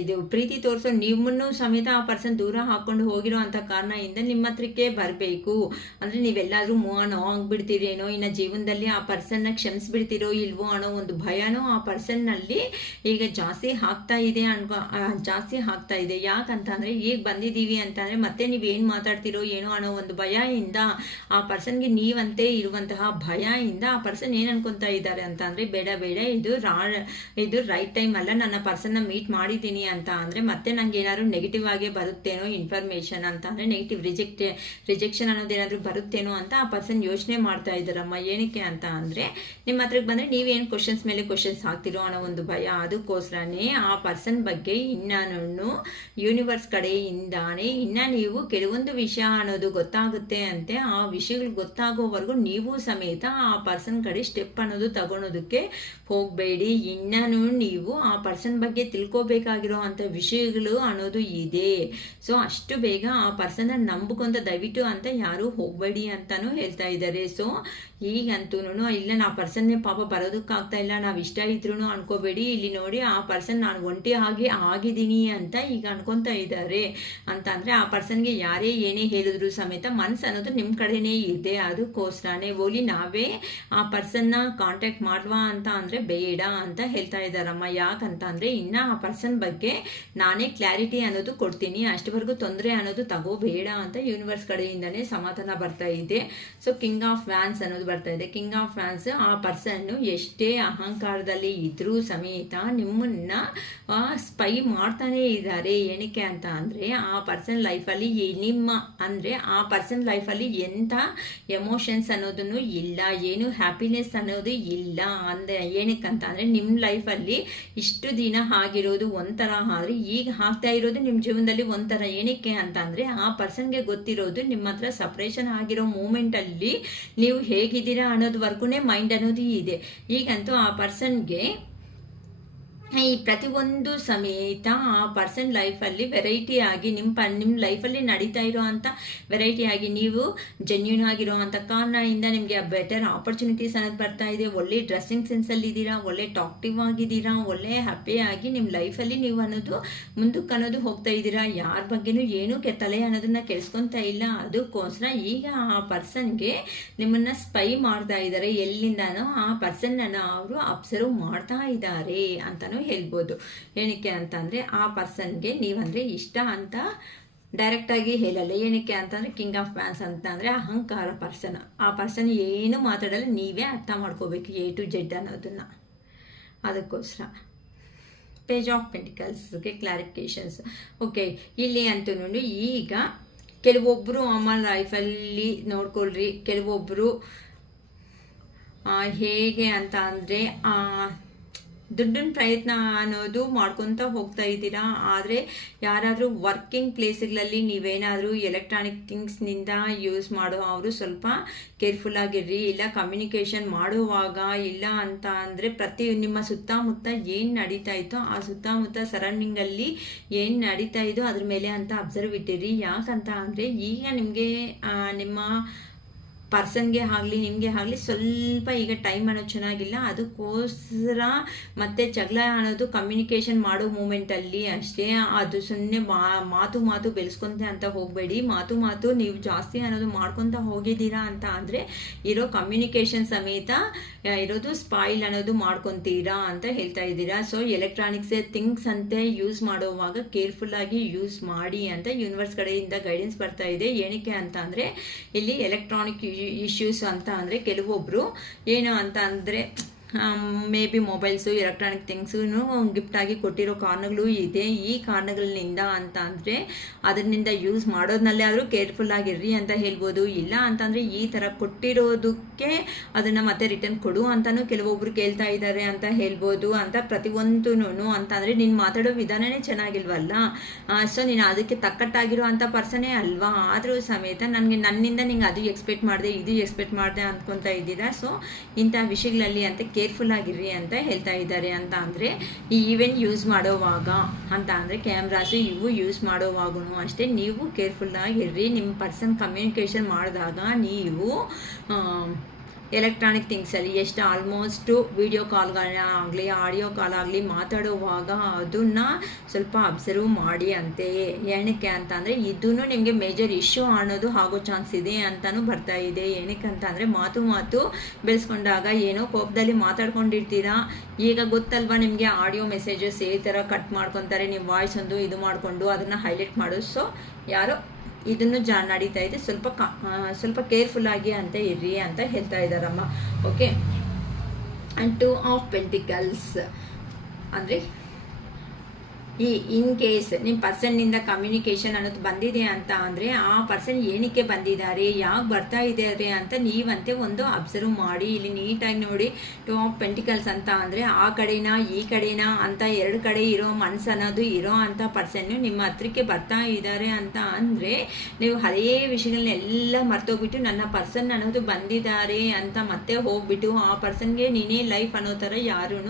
ಇದು ಪ್ರೀತಿ ತೋರಿಸೋ ನಿಮ್ಮನ್ನು ಸಮೇತ ಆ ಪರ್ಸನ್ ದೂರ ಹಾಕ್ಕೊಂಡು ಹೋಗಿರೋ ಅಂಥ ಕಾರಣದಿಂದ ನಿಮ್ಮ ಹತ್ರಕ್ಕೆ ಬರಬೇಕು. ಅಂದರೆ ನೀವೆಲ್ಲಾದರೂ ಮೂವ್ ಆನ್ ಆಗಿಬಿಡ್ತೀರೇನೋ, ಇನ್ನು ಜೀವನದಲ್ಲಿ ಆ ಪರ್ಸನ್ನ ಕ್ಷಮಿಸ್ಬಿಡ್ತೀರೋ ಇಲ್ವೋ ಅನ್ನೋ ಒಂದು ಭಯನೂ ಆ ಪರ್ಸನ್ನಲ್ಲಿ ಈಗ ಜಾಸ್ತಿ ಆಗ್ತಾ ಇದೆ. ಯಾಕಂತ ಅಂದರೆ ಈಗ ಬಂದಿದ್ದೀವಿ ಅಂತಂದರೆ ಮತ್ತೆ ನೀವೇನು ಮಾತಾಡ್ತಿರೋ ಏನೋ ಅನ್ನೋ ಒಂದು ಭಯದಿಂದ ಆ ಪರ್ಸನ್ಗೆ ನೀವಂತೆ ಇರುವಂತಹ ಭಯದಿಂದ ಆ ಪರ್ಸನ್ ಏನು ಅನ್ಕೊತಾ ಇದ್ದಾರೆ ಅಂತ ಅಂದರೆ ಬೇಡ ಇದು ರೈಟ್ ಟೈಮ್ ಅಲ್ಲ, ನನ್ನ ಪರ್ಸನ್ನ ಮೀಟ್ ಮಾಡಿದ್ದೀನಿ ಅಂತ ಅಂದರೆ ಮತ್ತೆ ನಂಗೆ ಏನಾದ್ರು ನೆಗೆಟಿವ್ ಆಗೇ ಬರುತ್ತೇನೋ ಇನ್ಫಾರ್ಮೇಷನ್ ಅಂತ ಅಂದರೆ ನೆಗೆಟಿವ್ ರಿಜೆಕ್ಷನ್ ಅನ್ನೋದೇನಾದರೂ ಬರುತ್ತೇನೋ ಅಂತ ಆ ಪರ್ಸನ್ ಯೋಚನೆ ಮಾಡ್ತಾ ಇದ್ದಾರಮ್ಮ. ಏನಕ್ಕೆ ಅಂತ ಅಂದರೆ ನಿಮ್ಮ ಹತ್ರಕ್ಕೆ ಬಂದರೆ ನೀವೇನು ಕ್ವಶನ್ಸ್ ಮೇಲೆ ಕ್ವಶನ್ಸ್ ಹಾಕ್ತಿರೋ ಅನ್ನೋ ಒಂದು ಭಯ. ಅದಕ್ಕೋಸ್ಕರನೇ ಆ ಪರ್ಸನ್ ಬಗ್ಗೆ ಇನ್ನೂ ಯೂನಿವರ್ಸ್ ಕಡೆಯಿಂದಾನೇ ನೀವು ಕೆಲವೊಂದು ವಿಷಯ ಅನ್ನೋದು ಗೊತ್ತಾಗುತ್ತೆ ಅಂತೆ. ಆ ವಿಷಯಗಳು ಗೊತ್ತಾಗೋವರೆಗೂ ನೀವು ಸಮೇತ ಆ ಪರ್ಸನ್ ಕಡೆ ಸ್ಟೆಪ್ ಅನ್ನೋದು ತಗೊಳೋದಕ್ಕೆ ಹೋಗಬೇಡಿ. ಇನ್ನೂ ನೀವು ಆ ಪರ್ಸನ್ ಬಗ್ಗೆ ತಿಳ್ಕೋಬೇಕಾಗಿರೋ ಅಂಥ ವಿಷಯಗಳು ಅನ್ನೋದು ಇದೆ. ಸೊ ಅಷ್ಟು ಬೇಗ ಆ ಪರ್ಸನ್ನ ನಂಬಿಕೊಂತ ದಯವಿಟ್ಟು ಅಂತ ಯಾರೂ ಹೋಗಬೇಡಿ ಅಂತಾನೂ ಹೇಳ್ತಾ ಇದ್ದಾರೆ. ಸೊ ಈಗಂತೂ ಇಲ್ಲ, ನಾ ಪರ್ಸನ್ನೇ ಪಾಪ ಬರೋದಕ್ಕಾಗ್ತಾ ಇಲ್ಲ, ನಾವು ಇಷ್ಟ ಇದ್ರೂ ಅನ್ಕೋಬೇಡಿ. ಇಲ್ಲಿ ನೋಡಿ ಆ ಪರ್ಸನ್ ನಾನು ಒಂಟಿ ಆಗಿದ್ದೀನಿ ಅಂತ ಈಗ ಅನ್ಕೊತಾ ಇದ್ದಾರೆ ಅಂತ ಅಂದರೆ ಆ ಪರ್ಸನ್ಗೆ ಯಾರೇ ಏನೇ ಹೇಳಿದ್ರು ಸಮೇತ ಮನಸ್ಸು ಅನ್ನೋದು ನಿಮ್ಮ ಕಡೆನೇ ಇದೆ. ಅದಕ್ಕೋಸ್ಕರನೇ ಓಲಿ ನಾವೇ ಆ ಪರ್ಸನ್ನ ಕಾಂಟ್ಯಾಕ್ಟ್ ಮಾಡುವ ಅಂತ ಅಂದರೆ ಬೇಡ ಅಂತ ಹೇಳ್ತಾ ಇದ್ದಾರಮ್ಮ. ಯಾಕಂತ ಅಂದರೆ ಇನ್ನು ಆ ಪರ್ಸನ್ ಬಗ್ಗೆ ನಾನೇ ಕ್ಲಾರಿಟಿ ಅನ್ನೋದು ಕೊಡ್ತೀನಿ, ಅಷ್ಟವರೆಗೂ ತೊಂದರೆ ಅನ್ನೋದು ತಗೋಬೇಡ ಅಂತ ಯೂನಿವರ್ಸ್ ಕಡೆಯಿಂದನೇ ಸಮಾಧಾನ ಬರ್ತಾ ಇದೆ. ಸೊ ಕಿಂಗ್ ಆಫ್ ವ್ಯಾನ್ಸ್ ಅನ್ನೋದು ಬರ್ತಾ ಇದೆ. ಕಿಂಗ್ ಆಫ್ ವ್ಯಾನ್ಸ್ ಆ ಪರ್ಸನ್ ಎಷ್ಟೇ ಅಹಂಕಾರದಲ್ಲಿ ಇದ್ರೂ ಸಮೇತ ನಿಮ್ಮನ್ನ ಸ್ಪೈ ಮಾಡ್ತಾನೆ ಇದ್ದಾರೆ. ಏನಕ್ಕೆ ಅಂತ ಅಂದರೆ ಆ ಪರ್ಸನ್ ಲೈಫಲ್ಲಿ ಆ ಪರ್ಸನ್ ಲೈಫಲ್ಲಿ ಎಂಥ ಎಮೋಷನ್ಸ್ ಅನ್ನೋದನ್ನು ಇಲ್ಲ, ಏನು ಹ್ಯಾಪಿನೆಸ್ ಅನ್ನೋದು ಇಲ್ಲ. ಅಂದರೆ ಏನಕ್ಕಂತ ಅಂದರೆ ನಿಮ್ಮ ಲೈಫಲ್ಲಿ ಇಷ್ಟು ದಿನ ಆಗಿರೋದು ಒಂಥರ ಆದರೆ ಈಗ ಆಗ್ತಾ ಇರೋದು ನಿಮ್ಮ ಜೀವನದಲ್ಲಿ ಒಂಥರ. ಏನಕ್ಕೆ ಅಂತ ಅಂದರೆ ಆ ಪರ್ಸನ್ಗೆ ಗೊತ್ತಿರೋದು ನಿಮ್ಮ ಹತ್ರ ಸಪ್ರೇಷನ್ ಆಗಿರೋ ಮೂಮೆಂಟಲ್ಲಿ ನೀವು ಹೇಗಿದ್ದೀರಾ ಅನ್ನೋದ್ವರೆಗೂ ಮೈಂಡ್ ಅನ್ನೋದು ಇದೆ. ಈಗಂತೂ ಆ ಪರ್ಸನ್ಗೆ ಈ ಪ್ರತಿಯೊಂದು ಸಮೇತ ಆ ಪರ್ಸನ್ ಲೈಫಲ್ಲಿ ವೆರೈಟಿ ಆಗಿ ನಿಮ್ಮ ಲೈಫಲ್ಲಿ ನಡೀತಾ ಇರೋ ಅಂಥ ವೆರೈಟಿ ಆಗಿ ನೀವು ಜೆನ್ಯೂನ್ ಆಗಿರೋ ಅಂಥ ಕಾರಣದಿಂದ ನಿಮಗೆ ಬೆಟರ್ ಆಪರ್ಚುನಿಟೀಸ್ ಅನ್ನೋದು ಬರ್ತಾ ಇದೆ. ಒಳ್ಳೆ ಡ್ರೆಸ್ಸಿಂಗ್ ಸೆನ್ಸಲ್ಲಿ ಇದ್ದೀರಾ, ಒಳ್ಳೆ ಟಾಕ್ಟಿವ್ ಆಗಿದ್ದೀರಾ, ಒಳ್ಳೆ ಹ್ಯಾಪಿಯಾಗಿ ನಿಮ್ಮ ಲೈಫಲ್ಲಿ ನೀವು ಅನ್ನೋದು ಮುಂದಕ್ಕೆ ಅನ್ನೋದು ಹೋಗ್ತಾ ಇದ್ದೀರಾ. ಯಾರ ಬಗ್ಗೆನೂ ಏನೂ ತಲೆ ಅನ್ನೋದನ್ನ ಕೆಡಿಸ್ಕೊತಾ ಇಲ್ಲ. ಅದಕ್ಕೋಸ್ಕರ ಈಗ ಆ ಪರ್ಸನ್ಗೆ ನಿಮ್ಮನ್ನು ಸ್ಪೈ ಮಾಡ್ತಾ ಇದ್ದಾರೆ. ಎಲ್ಲಿಂದನೋ ಆ ಪರ್ಸನ್ನನ್ನು ಅವರು ಅಬ್ಸರ್ವ್ ಮಾಡ್ತಾ ಇದ್ದಾರೆ ಅಂತಲೂ ಹೇಳ್ಬೋದು. ಏನಕ್ಕೆ ಅಂತಂದರೆ ಆ ಪರ್ಸನ್ಗೆ ನೀವಂದರೆ ಇಷ್ಟ ಅಂತ ಡೈರೆಕ್ಟಾಗಿ ಹೇಳಲ್ಲ. ಏನಕ್ಕೆ ಅಂತಂದರೆ ಕಿಂಗ್ ಆಫ್ ವ್ಯಾನ್ಸ್ ಅಂತ ಅಂದರೆ ಅಹಂಕಾರ ಪರ್ಸನ್. ಆ ಪರ್ಸನ್ ಏನು ಮಾತಾಡಲ್ಲ, ನೀವೇ ಅರ್ಥ ಮಾಡ್ಕೋಬೇಕು A to Z ಅನ್ನೋದನ್ನು. ಅದಕ್ಕೋಸ್ಕರ ಪೇಜ್ ಆಫ್ ಪೆಂಟಿಕಲ್ಸ್ಗೆ ಕ್ಲಾರಿಫಿಕೇಶನ್ಸ್. ಓಕೆ, ಇಲ್ಲಿ ಅಂತೂ ಈಗ ಕೆಲವೊಬ್ಬರು ಅಮ್ಮ ಲೈಫಲ್ಲಿ ನೋಡ್ಕೊಳ್ರಿ, ಕೆಲವೊಬ್ಬರು ಹೇಗೆ ಅಂತ ಅಂದರೆ ದುಡ್ಡಿನ ಪ್ರಯತ್ನ ಅನ್ನೋದು ಮಾಡ್ಕೊತ ಹೋಗ್ತಾ ಇದ್ದೀರಾ. ಆದರೆ ಯಾರಾದರೂ ವರ್ಕಿಂಗ್ ಪ್ಲೇಸ್ಗಳಲ್ಲಿ ನೀವೇನಾದರೂ ಎಲೆಕ್ಟ್ರಾನಿಕ್ ಥಿಂಗ್ಸ್ನಿಂದ ಯೂಸ್ ಮಾಡೋ ಅವರು ಸ್ವಲ್ಪ ಕೇರ್ಫುಲ್ ಆಗಿರ್ರಿ. ಇಲ್ಲ ಕಮ್ಯುನಿಕೇಷನ್ ಮಾಡುವಾಗ ಇಲ್ಲ ಅಂತ ಅಂದರೆ ನಿಮ್ಮ ಸುತ್ತಮುತ್ತ ಏನು ನಡೀತಾ ಇತ್ತೋ ಆ ಸುತ್ತಮುತ್ತ ಸರೌಂಡಿಂಗಲ್ಲಿ ಏನು ನಡೀತಾ ಇದೋ ಅದ್ರ ಮೇಲೆ ಅಂತ ಅಬ್ಸರ್ವ್ ಇಟ್ಟಿರಿ. ಯಾಕಂತ ಅಂದರೆ ಈಗ ನಿಮಗೆ ನಿಮ್ಮ ಪರ್ಸನ್ಗೆ ಆಗಲಿ ನಿಮಗೆ ಆಗಲಿ ಸ್ವಲ್ಪ ಈಗ ಟೈಮ್ ಅನ್ನೋದು ಚೆನ್ನಾಗಿಲ್ಲ. ಅದಕ್ಕೋಸ್ಕರ ಮತ್ತೆ ಜಗಳ ಅನ್ನೋದು ಕಮ್ಯುನಿಕೇಷನ್ ಮಾಡೋ ಮೂಮೆಂಟಲ್ಲಿ ಅಷ್ಟೇ. ಅದು ಸುಮ್ಮನೆ ಮಾತು ಬೆಳೆಸ್ಕೊಂತೆ ಅಂತ ಹೋಗಬೇಡಿ. ಮಾತು ನೀವು ಜಾಸ್ತಿ ಅನ್ನೋದು ಮಾಡ್ಕೊತ ಹೋಗಿದ್ದೀರಾ ಅಂತ ಅಂದರೆ ಇರೋ ಕಮ್ಯುನಿಕೇಷನ್ ಸಮೇತ ಇರೋದು ಸ್ಪಾಯಿಲ್ ಅನ್ನೋದು ಮಾಡ್ಕೊತೀರಾ ಅಂತ ಹೇಳ್ತಾ ಇದ್ದೀರಾ. ಸೊ ಎಲೆಕ್ಟ್ರಾನಿಕ್ಸ್ ಥಿಂಗ್ಸ್ ಅಂತೆ ಯೂಸ್ ಮಾಡೋವಾಗ ಕೇರ್ಫುಲ್ಲಾಗಿ ಯೂಸ್ ಮಾಡಿ ಅಂತ ಯೂನಿವರ್ಸ್ ಕಡೆಯಿಂದ ಗೈಡೆನ್ಸ್ ಬರ್ತಾ ಇದೆ. ಏನಕ್ಕೆ ಅಂತ ಅಂದರೆ ಇಲ್ಲಿ ಎಲೆಕ್ಟ್ರಾನಿಕ್ ಇಶ್ಯೂಸ್ ಅಂತ ಅಂದರೆ ಕೆಲವೊಬ್ಬರು ಏನು ಅಂತ ಅಂದರೆ ಮೇ ಬಿ ಮೊಬೈಲ್ಸು ಎಲೆಕ್ಟ್ರಾನಿಕ್ ಥಿಂಗ್ಸೂ ಗಿಫ್ಟಾಗಿ ಕೊಟ್ಟಿರೋ ಕಾರಣಗಳು ಇದೆ. ಈ ಕಾರಣಗಳಿಂದ ಅಂತ ಅಂದರೆ ಅದರಿಂದ ಯೂಸ್ ಮಾಡೋದ್ನಲ್ಲೇ ಆದರೂ ಕೇರ್ಫುಲ್ಲಾಗಿರ್ರಿ ಅಂತ ಹೇಳ್ಬೋದು. ಇಲ್ಲ ಅಂತಂದರೆ ಈ ಥರ ಕೊಟ್ಟಿರೋದಕ್ಕೆ ಅದನ್ನು ಮತ್ತೆ ರಿಟರ್ನ್ ಕೊಡು ಅಂತಲೂ ಕೆಲವೊಬ್ರು ಕೇಳ್ತಾ ಇದ್ದಾರೆ ಅಂತ ಹೇಳ್ಬೋದು. ಅಂತ ಪ್ರತಿಯೊಂದೂ ಅಂತ ಅಂದರೆ ನೀನು ಮಾತಾಡೋ ವಿಧಾನನೇ ಚೆನ್ನಾಗಿಲ್ವಲ್ಲ, ಸೊ ನೀನು ಅದಕ್ಕೆ ತಕ್ಕಟ್ಟಾಗಿರೋ ಅಂಥ ಪರ್ಸನೇ ಅಲ್ವಾ, ಆದರೂ ಸಮೇತ ನನ್ನಿಂದ ನಿಂಗೆ ಅದು ಎಕ್ಸ್ಪೆಕ್ಟ್ ಮಾಡಿದೆ ಇದು ಎಕ್ಸ್ಪೆಕ್ಟ್ ಮಾಡಿದೆ ಅಂದ್ಕೊತಾ ಇದ್ದೀರಾ. ಸೊ ಇಂಥ ವಿಷಯಗಳಲ್ಲಿ ಅಂತ ಕೇರ್ಫುಲ್ ಆಗಿರ್ರಿ ಅಂತ ಹೇಳ್ತಾ ಇದ್ದಾರೆ. ಅಂತ ಅಂದರೆ ಈ ಈವೆಂಟ್ ಯೂಸ್ ಮಾಡೋವಾಗ ಅಂತ ಅಂದರೆ ಕ್ಯಾಮ್ರಾಸು ಇವು ಯೂಸ್ ಮಾಡೋವಾಗೂ ಅಷ್ಟೇ ನೀವು ಕೇರ್ಫುಲ್ಲಾಗಿರ್ರಿ. ನಿಮ್ಮ ಪರ್ಸನ್ ಕಮ್ಯುನಿಕೇಷನ್ ಮಾಡಿದಾಗ ನೀವು ಎಲೆಕ್ಟ್ರಾನಿಕ್ ಥಿಂಗ್ಸಲ್ಲಿ ಎಷ್ಟು ಆಲ್ಮೋಸ್ಟು ವಿಡಿಯೋ ಕಾಲ್ಗಳನ್ನಾಗಲಿ ಆಡಿಯೋ ಕಾಲ್ ಆಗಲಿ ಮಾತಾಡುವಾಗ ಅದನ್ನು ಸ್ವಲ್ಪ ಅಬ್ಸರ್ವ್ ಮಾಡಿ ಅಂತೆ. ಏನಕ್ಕೆ ಅಂತ ಅಂದರೆ ಇದೂ ನಿಮಗೆ ಮೇಜರ್ ಇಶ್ಯೂ ಅನ್ನೋದು ಆಗೋ ಚಾನ್ಸ್ ಇದೆ ಅಂತಲೂ ಬರ್ತಾ ಇದೆ. ಏನಕ್ಕೆ ಅಂತ ಅಂದರೆ ಮಾತು ಬೆಳೆಸ್ಕೊಂಡಾಗ ಏನೋ ಕೋಪದಲ್ಲಿ ಮಾತಾಡ್ಕೊಂಡಿರ್ತೀರಾ. ಈಗ ಗೊತ್ತಲ್ವಾ ನಿಮಗೆ ಆಡಿಯೋ ಮೆಸೇಜಸ್ ಈ ಥರ ಕಟ್ ಮಾಡ್ಕೊತಾರೆ, ನಿಮ್ಮ ವಾಯ್ಸ್ ಒಂದು ಇದು ಮಾಡಿಕೊಂಡು ಅದನ್ನು ಹೈಲೈಟ್ ಮಾಡೋದು. ಸೊ ಯಾರೋ ಇದನ್ನು ನಡೀತಾ ಇದೆ, ಸ್ವಲ್ಪ ಕೇರ್ಫುಲ್ಲಾಗಿ ಅಂತ ಇರ್ರಿ ಅಂತ ಹೇಳ್ತಾ ಇದ್ದಾರಮ್ಮ. ಓಕೆ. ಆ್ಯಂಡ್ 2 ಆಫ್ ಪೆಂಟಿಕಲ್ಸ್ ಅಂದರೆ ಇನ್ ಕೇಸ್ ನಿಮ್ಮ ಪರ್ಸನ್ನಿಂದ ಕಮ್ಯುನಿಕೇಷನ್ ಅನ್ನೋದು ಬಂದಿದೆ ಅಂತ ಅಂದರೆ ಆ ಪರ್ಸನ್ ಏನಕ್ಕೆ ಬಂದಿದ್ದಾರೆ, ಯಾಕೆ ಬರ್ತಾ ಇದ್ದಾರೆ ಅಂತ ನೀವಂತೆ ಒಂದು ಅಬ್ಸರ್ವ್ ಮಾಡಿ. ಇಲ್ಲಿ ನೀಟಾಗಿ ನೋಡಿ 2 ಆಫ್ ಪೆಂಟಿಕಲ್ಸ್ ಅಂತ ಅಂದರೆ ಆ ಕಡೆನಾ ಈ ಕಡೆನಾ ಅಂತ 2 ಕಡೆ ಇರೋ ಮನಸ್ಸು ಅನ್ನೋದು ಇರೋ ಅಂಥ ಪರ್ಸನ್ನು ನಿಮ್ಮ ಹತ್ರಕ್ಕೆ ಬರ್ತಾ ಇದ್ದಾರೆ ಅಂತ ಅಂದರೆ ನೀವು ಹಳೇ ವಿಷಯಗಳನ್ನೆಲ್ಲ ಮರ್ತೋಗ್ಬಿಟ್ಟು ನನ್ನ ಪರ್ಸನ್ ಅನ್ನೋದು ಬಂದಿದ್ದಾರೆ ಅಂತ ಮತ್ತೆ ಹೋಗ್ಬಿಟ್ಟು ಆ ಪರ್ಸನ್ಗೆ ನೀನೇ ಲೈಫ್ ಅನ್ನೋ ಥರ ಯಾರೂ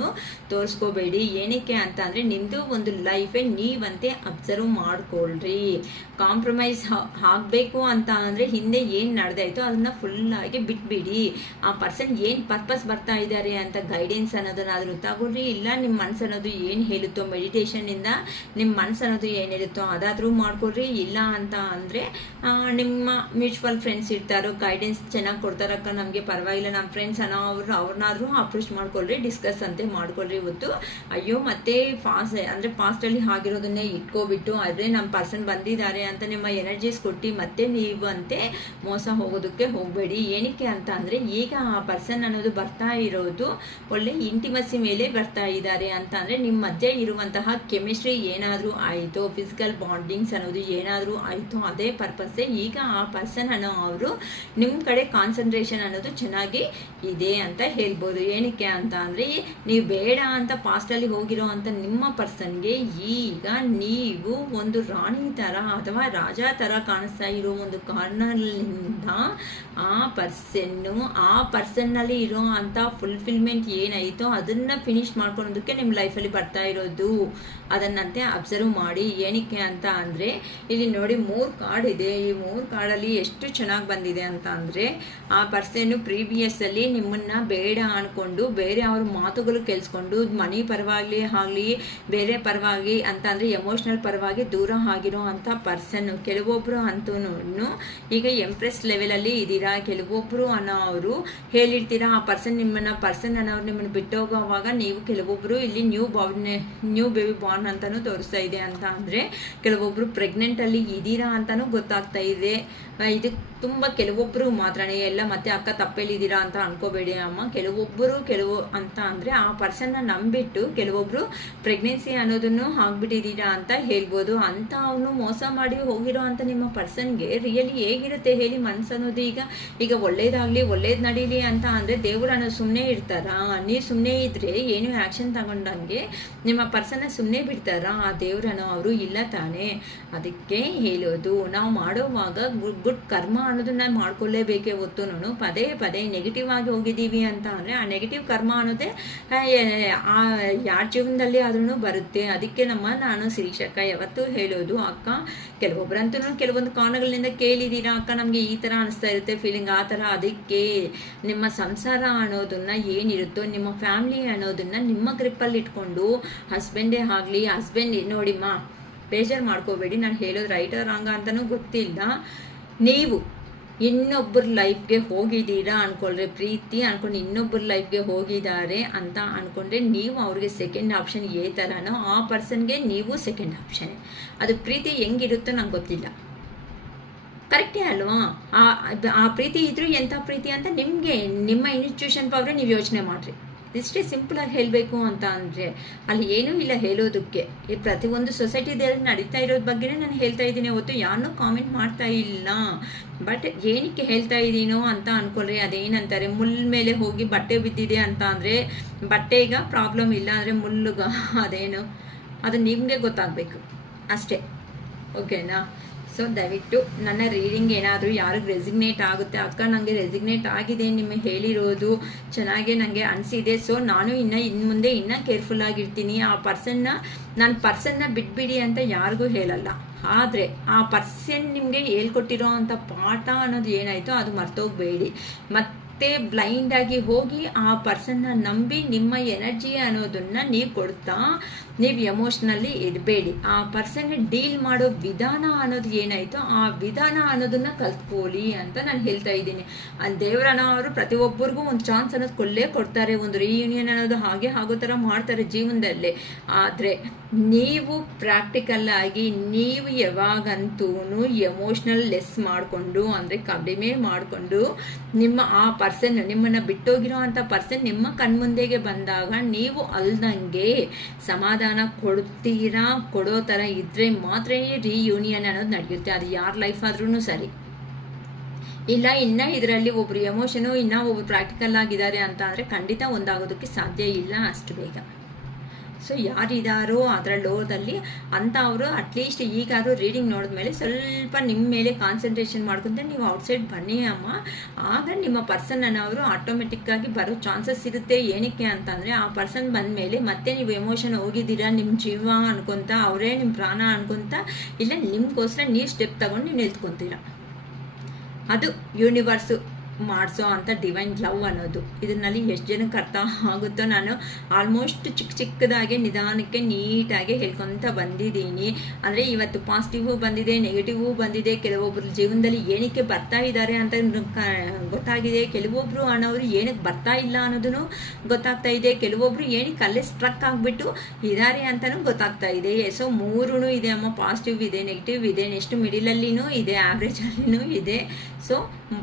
ತೋರಿಸ್ಕೋಬೇಡಿ. ಏನಕ್ಕೆ ಅಂತ ಅಂದರೆ ನಿಮ್ಮದು ಒಂದು ಲೈಫೇ ನೀವಂತೆ ಅಬ್ಸರ್ವ್ ಮಾಡ್ಕೊಳ್ರಿ. ಕಾಂಪ್ರಮೈಸ್ ಆಗಬೇಕು ಅಂತ ಅಂದರೆ ಹಿಂದೆ ಏನು ನಡೆದಾಯ್ತು ಅದನ್ನು ಫುಲ್ಲಾಗಿ ಬಿಟ್ಬಿಡಿ. ಆ ಪರ್ಸನ್ ಏನು ಪರ್ಪಸ್ ಬರ್ತಾ ಇದ್ದಾರೆ ಅಂತ ಗೈಡೆನ್ಸ್ ಅನ್ನೋದನ್ನಾದರೂ ತಗೊಳ್ರಿ. ಇಲ್ಲ ನಿಮ್ಮ ಮನಸ್ಸು ಅನ್ನೋದು ಏನು ಹೇಳುತ್ತೋ ಮೆಡಿಟೇಷನ್ನಿಂದ ನಿಮ್ಮ ಮನಸ್ಸು ಅನ್ನೋದು ಏನು ಹೇಳುತ್ತೋ ಅದಾದರೂ ಮಾಡ್ಕೊಳ್ರಿ. ಇಲ್ಲ ಅಂತ ಅಂದರೆ ನಿಮ್ಮ ಮ್ಯೂಚುವಲ್ ಫ್ರೆಂಡ್ಸ್ ಇರ್ತಾರೋ ಗೈಡೆನ್ಸ್ ಚೆನ್ನಾಗಿ ಕೊಡ್ತಾರಕ್ಕ ನಮಗೆ ಪರವಾಗಿಲ್ಲ ನಮ್ಮ ಫ್ರೆಂಡ್ಸ್ ಅನ್ನೋ ಅವ್ರನ್ನಾದ್ರೂ ಅಪ್ರೋಚ್ ಮಾಡ್ಕೊಳ್ರಿ, ಡಿಸ್ಕಸ್ ಅಂತೆ ಮಾಡ್ಕೊಳ್ರಿ. ಇವತ್ತು ಅಯ್ಯೋ ಮತ್ತೆ ಪಾಸ್ಟಲ್ಲಿ ಆಗಿರೋದನ್ನೇ ಇಟ್ಕೋಬಿಟ್ಟು ಆದರೆ ನಮ್ಮ ಪರ್ಸನ್ ಬಂದಿದ್ದಾರೆ ಅಂತ ನಿಮ್ಮ ಎನರ್ಜೀಸ್ ಕೊಟ್ಟು ಮತ್ತೆ ನೀವಂತೆ ಮೋಸ ಹೋಗೋದಕ್ಕೆ ಹೋಗಬೇಡಿ. ಏನಕ್ಕೆ ಅಂತ ಅಂದರೆ ಈಗ ಆ ಪರ್ಸನ್ ಅನ್ನೋದು ಬರ್ತಾ ಇರೋದು ಒಳ್ಳೆ ಇಂಟಿಮಸಿ ಮೇಲೆ ಬರ್ತಾ ಇದ್ದಾರೆ ಅಂತ ಅಂದರೆ ನಿಮ್ಮ ಮಧ್ಯೆ ಇರುವಂತಹ ಕೆಮಿಸ್ಟ್ರಿ ಏನಾದರೂ ಆಯಿತು, ಫಿಸಿಕಲ್ ಬಾಂಡಿಂಗ್ಸ್ ಅನ್ನೋದು ಏನಾದರೂ ಆಯಿತು, ಅದೇ ಪರ್ಪಸ್ಸೇ ಈಗ ಆ ಪರ್ಸನ್ ಅನ್ನೋ ಅವರು ನಿಮ್ಮ ಕಡೆ ಕಾನ್ಸಂಟ್ರೇಷನ್ ಅನ್ನೋದು ಚೆನ್ನಾಗಿ ಇದೆ ಅಂತ ಹೇಳ್ಬೋದು. ಏನಕ್ಕೆ ಅಂತ ಅಂದರೆ ನೀವು ಬೇಡ ಅಂತ ಪಾಸ್ಟಲ್ಲಿ ಹೋಗಿರೋ ಅಂತ ನಿಮ್ಮ ಪರ್ಸನ್ಗೆ ಈಗ ನೀವು ಒಂದು ರಾಣಿ ಥರ ಅಥವಾ ರಾಜ ಥರ ಕಾಣಿಸ್ತಾ ಇರೋ ಒಂದು ಕಾರ್ನರ್ನಿಂದ ಆ ಪರ್ಸನ್ನಲ್ಲಿ ಇರೋ ಅಂಥ ಫುಲ್ಫಿಲ್ಮೆಂಟ್ ಏನಾಯಿತೋ ಅದನ್ನು ಫಿನಿಶ್ ಮಾಡ್ಕೊಳೋದಕ್ಕೆ ನಿಮ್ಮ ಲೈಫಲ್ಲಿ ಬರ್ತಾ ಇರೋದು. ಅದನ್ನಂತೆ ಅಬ್ಸರ್ವ್ ಮಾಡಿ. ಏನಕ್ಕೆ ಅಂತ ಅಂದರೆ ಇಲ್ಲಿ ನೋಡಿ 3 ಕಾರ್ಡ್ ಇದೆ. ಈ 3 ಕಾರ್ಡಲ್ಲಿ ಎಷ್ಟು ಚೆನ್ನಾಗಿ ಬಂದಿದೆ ಅಂತ ಅಂದರೆ ಆ ಪರ್ಸನ್ನು ಪ್ರೀವಿಯಸ್ಸಲ್ಲಿ ನಿಮ್ಮನ್ನು ಬೇಡ ಅಂದ್ಕೊಂಡು ಬೇರೆ ಅವ್ರ ಮಾತುಗಳು ಕೇಳಿಸ್ಕೊಂಡು ಮನಿ ಪರವಾಗಿ ಆಗಲಿ ಬೇರೆ ಪರವಾಗಿ ಅಂತ ಅಂದರೆ ಎಮೋಷ್ನಲ್ ಪರವಾಗಿ ದೂರ ಆಗಿರೋ ಅಂಥ ಪರ್ಸನ್ನು. ಕೆಲವೊಬ್ಬರು ಅಂತೂ ಈಗ ಎಂಪ್ರೆಸ್ ಲೆವೆಲಲ್ಲಿ ಇದ್ದೀರಾ, ಕೆಲವೊಬ್ಬರು ಅನ್ನೋರು ಹೇಳಿರ್ತೀರಾ ಆ ಪರ್ಸನ್ ಅನ್ನೋರು ನಿಮ್ಮನ್ನು ಬಿಟ್ಟೋಗೋವಾಗ ನೀವು ಕೆಲವೊಬ್ಬರು ಇಲ್ಲಿ ನ್ಯೂ ಬೇಬಿ ಬಾರ್ನ್ ಅಂತಲೂ ತೋರಿಸ್ತಾ ಇದೆ ಅಂತ ಅಂದರೆ ಕೆಲವೊಬ್ಬರು ಪ್ರೆಗ್ನೆಂಟಲ್ಲಿ ಇದ್ದೀರಾ ಅಂತಲೂ ಗೊತ್ತಾಗ್ತಾ ಇದೆ. ಇದು ತುಂಬ ಕೆಲವೊಬ್ಬರು ಮಾತ್ರನೇ ಎಲ್ಲ ಮತ್ತೆ ಅಕ್ಕ ತಪ್ಪೆಲ್ಲಿದ್ದೀರಾ ಅಂತ ಅನ್ಕೋಬೇಡಿ ಅಮ್ಮ. ಕೆಲವು ಅಂತ ಅಂದರೆ ಆ ಪರ್ಸನ್ನ ನಂಬಿಟ್ಟು ಕೆಲವೊಬ್ಬರು ಪ್ರೆಗ್ನೆನ್ಸಿ ಅನ್ನೋದನ್ನು ಆಗ್ಬಿಟ್ಟಿದ್ದೀರಾ ಅಂತ ಹೇಳ್ಬೋದು. ಅಂತ ಅವನು ಮೋಸ ಮಾಡಿ ಹೋಗಿರೋ ಅಂತ ನಿಮ್ಮ ಪರ್ಸನ್ಗೆ ರಿಯಲಿ ಹೇಗಿರುತ್ತೆ ಹೇಳಿ ಮನ್ಸು ಅನ್ನೋದು. ಈಗ ಒಳ್ಳೇದಾಗಲಿ ಒಳ್ಳೇದು ನಡೀಲಿ ಅಂತ ಅಂದರೆ ದೇವರು ಅನ್ನೋದು ಸುಮ್ಮನೆ ಇರ್ತಾರಾ? ನೀವು ಸುಮ್ಮನೆ ಇದ್ದರೆ ಏನು ಆ್ಯಕ್ಷನ್ ತಗೊಂಡಂಗೆ ನಿಮ್ಮ ಪರ್ಸನ್ನ ಸುಮ್ಮನೆ ಬಿಡ್ತಾರಾ? ಆ ದೇವರನ್ನೋ ಅವರು ಇಲ್ಲ ತಾನೇ. ಅದಕ್ಕೆ ಹೇಳೋದು ನಾವು ಮಾಡೋವಾಗ ಗುಡ್ ಕರ್ಮ ಅನ್ನೋದನ್ನ ಮಾಡ್ಕೊಳ್ಳೇಬೇಕೇ ಹೊತ್ತು ಪದೇ ನೆಗೆಟಿವ್ ಆಗಿ ಹೋಗಿದ್ದೀವಿ ಅಂತ ಅಂದರೆ ಆ ನೆಗೆಟಿವ್ ಕರ್ಮ ಅನ್ನೋದೇ ಯಾರ ಜೀವನದಲ್ಲಿ ಆದ್ರೂ ಬರುತ್ತೆ. ಅದಕ್ಕೆ ನಾನು ಶಿರೀಷಕ್ಕ ಯಾವತ್ತೂ ಹೇಳೋದು ಅಕ್ಕ ಕೆಲವೊಬ್ಬರಂತೂ ಕೆಲವೊಂದು ಕಾರಣಗಳಿಂದ ಕೇಳಿದ್ದೀರಾ ಅಕ್ಕ ನಮಗೆ ಈ ಥರ ಅನಿಸ್ತಾ ಇರುತ್ತೆ ಫೀಲಿಂಗ್ ಆ ಥರ. ಅದಕ್ಕೆ ನಿಮ್ಮ ಸಂಸಾರ ಅನ್ನೋದನ್ನ ಏನಿರುತ್ತೋ ನಿಮ್ಮ ಫ್ಯಾಮಿಲಿ ಅನ್ನೋದನ್ನ ನಿಮ್ಮ ಗ್ರಿಪ್ಪಲ್ಲಿ ಇಟ್ಕೊಂಡು ಹಸ್ಬೆಂಡೇ ಆಗಲಿ ನೋಡಿಮ್ಮ ಬೇಜಾರು ಮಾಡ್ಕೋಬೇಡಿ, ನಾನು ಹೇಳೋದು ರೈಟ್ ರಾಂಗ ಅಂತಲೂ ಗೊತ್ತಿಲ್ಲ. ನೀವು ಇನ್ನೊಬ್ಬರ ಲೈಫ್ಗೆ ಹೋಗಿದ್ದೀರಾ ಅನ್ಕೊಳ್ರಿ, ಪ್ರೀತಿ ಅನ್ಕೊಂಡು ಇನ್ನೊಬ್ಬರ ಲೈಫ್ಗೆ ಹೋಗಿದ್ದಾರೆ ಅಂತ ಅನ್ಕೊಂಡ್ರೆ ನೀವು ಅವ್ರಿಗೆ ಸೆಕೆಂಡ್ ಆಪ್ಷನ್ ಏ ಥರನೋ ಆ ಪರ್ಸನ್ಗೆ ನೀವು ಸೆಕೆಂಡ್ ಆಪ್ಷನ್. ಅದು ಪ್ರೀತಿ ಹೆಂಗಿರುತ್ತೋ ನಂಗೆ ಗೊತ್ತಿಲ್ಲ, ಕರೆಕ್ಟೇ ಅಲ್ವಾ? ಆ ಪ್ರೀತಿ ಇದ್ರೂ ಎಂಥ ಪ್ರೀತಿ ಅಂತ ನಿಮ್ಮ ಇನ್ಸ್ಟಿಟ್ಯೂಷನ್ ಪವರೇ ನೀವು ಯೋಚನೆ ಮಾಡಿರಿ. ಇಷ್ಟೇ ಸಿಂಪಲಾಗಿ ಹೇಳಬೇಕು ಅಂತ ಅಂದರೆ ಅಲ್ಲಿ ಏನೂ ಇಲ್ಲ ಹೇಳೋದಕ್ಕೆ. ಈ ಪ್ರತಿಯೊಂದು ಸೊಸೈಟಿದಲ್ಲಿ ನಡೀತಾ ಇರೋದ್ರ ಬಗ್ಗೆನೇ ನಾನು ಹೇಳ್ತಾ ಇದ್ದೀನಿ ಹೊತ್ತು ಯಾರನ್ನೂ ಕಾಮೆಂಟ್ ಮಾಡ್ತಾ ಇಲ್ಲ. ಬಟ್ ಏನಕ್ಕೆ ಹೇಳ್ತಾ ಇದ್ದೀನೋ ಅಂತ ಅಂದ್ಕೊಳ್ರಿ. ಅದೇನಂತಾರೆ ಮುಳ್ಳ ಮೇಲೆ ಹೋಗಿ ಬಟ್ಟೆ ಬಿದ್ದಿದೆ ಅಂತ ಅಂದರೆ ಬಟ್ಟೆಗ ಪ್ರಾಬ್ಲಮ್ ಇಲ್ಲ ಅಂದರೆ ಮುಳ್ಳುಗ ಅದೇನು ಅದು ನಿಮಗೆ ಗೊತ್ತಾಗಬೇಕು ಅಷ್ಟೇ. ಓಕೆನಾ? ಸೊ ದಯವಿಟ್ಟು ನನ್ನ ರೀಡಿಂಗ್ ಏನಾದರೂ ಯಾರಿಗೆ ರೆಸಿಗ್ನೇಟ್ ಆಗುತ್ತೆ, ಅಕ್ಕ ನನಗೆ ರೆಸಿಗ್ನೇಟ್ ಆಗಿದೆ ನಿಮಗೆ ಹೇಳಿರೋದು ಚೆನ್ನಾಗೆ ನನಗೆ ಅನಿಸಿದೆ, ಸೊ ನಾನು ಇನ್ನು ಮುಂದೆ ಇನ್ನೂ ಕೇರ್ಫುಲ್ ಆಗಿರ್ತೀನಿ. ಆ ಪರ್ಸನ್ನ ಬಿಟ್ಬಿಡಿ ಅಂತ ಯಾರಿಗೂ ಹೇಳಲ್ಲ, ಆದರೆ ಆ ಪರ್ಸನ್ ನಿಮಗೆ ಹೇಳ್ಕೊಟ್ಟಿರೋ ಅಂಥ ಪಾಠ ಅನ್ನೋದು ಏನಾಯಿತೋ ಅದು ಮರ್ತೋಗ್ಬೇಡಿ. ಮತ್ತೆ ಬ್ಲೈಂಡಾಗಿ ಹೋಗಿ ಆ ಪರ್ಸನ್ನ ನಂಬಿ ನಿಮ್ಮ ಎನರ್ಜಿ ಅನ್ನೋದನ್ನು ನೀವು ಕೊಡ್ತಾ ನೀವು ಎಮೋಷ್ನಲಿ ಇರಬೇಡಿ. ಆ ಪರ್ಸನ್ಗೆ ಡೀಲ್ ಮಾಡೋ ವಿಧಾನ ಅನ್ನೋದು ಏನಾಯಿತೋ ಆ ವಿಧಾನ ಅನ್ನೋದನ್ನು ಕಲ್ತ್ಕೊಳ್ಳಿ ಅಂತ ನಾನು ಹೇಳ್ತಾ ಇದ್ದೀನಿ. ದೇವರನವರು ಪ್ರತಿಯೊಬ್ಬರಿಗೂ ಒಂದು ಚಾನ್ಸ್ ಅನ್ನೋದು ಕೊಡ್ತಾರೆ, ಒಂದು ರಿಯೂನಿಯನ್ ಅನ್ನೋದು ಹಾಗೆ ಆಗೋ ಥರ ಮಾಡ್ತಾರೆ ಜೀವನದಲ್ಲಿ. ಆದರೆ ನೀವು ಪ್ರಾಕ್ಟಿಕಲ್ ಆಗಿ ನೀವು ಯಾವಾಗಂತೂ ಎಮೋಷ್ನಲ್ ಲೆಸ್ ಮಾಡಿಕೊಂಡು ಅಂದರೆ ಕಡಿಮೆ ಮಾಡಿಕೊಂಡು ನಿಮ್ಮ ಆ ಪರ್ಸನ್ ನಿಮ್ಮನ್ನು ಬಿಟ್ಟೋಗಿರೋ ಅಂಥ ಪರ್ಸನ್ ನಿಮ್ಮ ಕಣ್ಮುಂದೆಗೆ ಬಂದಾಗ ನೀವು ಅಲ್ದಂಗೆ ಸಮಾಧಾನ ಕೊಡೋ ಥರ ಇದ್ರೆ ಮಾತ್ರ ರಿಯೂನಿಯನ್ ಅನ್ನೋದು ನಡೆಯುತ್ತೆ. ಅದು ಯಾರ ಲೈಫ್ ಆದ್ರೂ ಸರಿ. ಇಲ್ಲ ಇನ್ನು ಇದರಲ್ಲಿ ಒಬ್ರು ಎಮೋಷನು ಇನ್ನೂ ಒಬ್ರು ಪ್ರಾಕ್ಟಿಕಲ್ ಆಗಿದ್ದಾರೆ ಅಂತ ಅಂದರೆ ಖಂಡಿತ ಒಂದಾಗೋದಕ್ಕೆ ಸಾಧ್ಯ ಇಲ್ಲ ಅಷ್ಟು ಬೇಗ. ಸೊ ಯಾರಿದ್ದಾರೋ ಅದರ ಲೋದಲ್ಲಿ ಅಂತ ಅವರು ಅಟ್ಲೀಸ್ಟ್ ಈಗಾದರೂ ರೀಡಿಂಗ್ ನೋಡಿದ್ಮೇಲೆ ಸ್ವಲ್ಪ ನಿಮ್ಮ ಮೇಲೆ ಕಾನ್ಸಂಟ್ರೇಷನ್ ಮಾಡ್ಕೊಂಡ್ರೆ ನೀವು ಔಟ್ಸೈಡ್ ಬನ್ನಿ ಅಮ್ಮ. ಆಗ ನಿಮ್ಮ ಪರ್ಸನನ್ನು ಅವರು ಆಟೋಮೆಟಿಕ್ಕಾಗಿ ಬರೋ ಚಾನ್ಸಸ್ ಇರುತ್ತೆ. ಏನಕ್ಕೆ ಅಂತಂದರೆ ಆ ಪರ್ಸನ್ ಬಂದ ಮೇಲೆ ಮತ್ತೆ ನೀವು ಎಮೋಷನ್ ಹೋಗಿದ್ದೀರಾ ನಿಮ್ಮ ಜೀವ ಅನ್ಕೊತ, ಅವರೇ ನಿಮ್ಮ ಪ್ರಾಣ ಅನ್ಕೊತ, ಇಲ್ಲ ನಿಮ್ಗೋಸ್ಕರ ನೀವು ಸ್ಟೆಪ್ ತಗೊಂಡು ನೀವು ನಿಲ್ತ್ಕೊತೀರ. ಅದು ಯೂನಿವರ್ಸು ಮಾಡಿಸೋ ಅಂಥ ಡಿವೈನ್ ಲವ್ ಅನ್ನೋದು. ಇದರಲ್ಲಿ ಎಷ್ಟು ಜನಕ್ಕೆ ಅರ್ಥ ಆಗುತ್ತೋ ನಾನು ಆಲ್ಮೋಸ್ಟ್ ಚಿಕ್ಕದಾಗಿ ನಿಧಾನಕ್ಕೆ ನೀಟಾಗಿ ಹೇಳ್ಕೊತ ಬಂದಿದ್ದೀನಿ. ಅಂದರೆ ಇವತ್ತು ಪಾಸಿಟಿವು ಬಂದಿದೆ, ನೆಗೆಟಿವು ಬಂದಿದೆ, ಕೆಲವೊಬ್ಬರು ಜೀವನದಲ್ಲಿ ಏನಕ್ಕೆ ಬರ್ತಾ ಇದ್ದಾರೆ ಅಂತ ಗೊತ್ತಾಗಿದೆ, ಕೆಲವೊಬ್ಬರು ಅನ್ನೋರು ಏನಕ್ಕೆ ಬರ್ತಾ ಇಲ್ಲ ಅನ್ನೋದನ್ನು ಗೊತ್ತಾಗ್ತಾ ಇದೆ, ಕೆಲವೊಬ್ಬರು ಏನಕ್ಕೆ ಅಲ್ಲೇ ಸ್ಟ್ರಕ್ ಆಗಿಬಿಟ್ಟು ಇದ್ದಾರೆ ಅಂತಲೂ ಗೊತ್ತಾಗ್ತಾ ಇದೆ. ಸೊ ಮೂರೂ ಇದೆ ಅಮ್ಮ, ಪಾಸಿಟಿವ್ ಇದೆ, ನೆಗೆಟಿವ್ ಇದೆ, ನೆಕ್ಸ್ಟ್ ಮಿಡಿಲಲ್ಲಿನೂ ಇದೆ, ಆ್ಯಾವ್ರೇಜಲ್ಲಿನೂ ಇದೆ. ಸೊ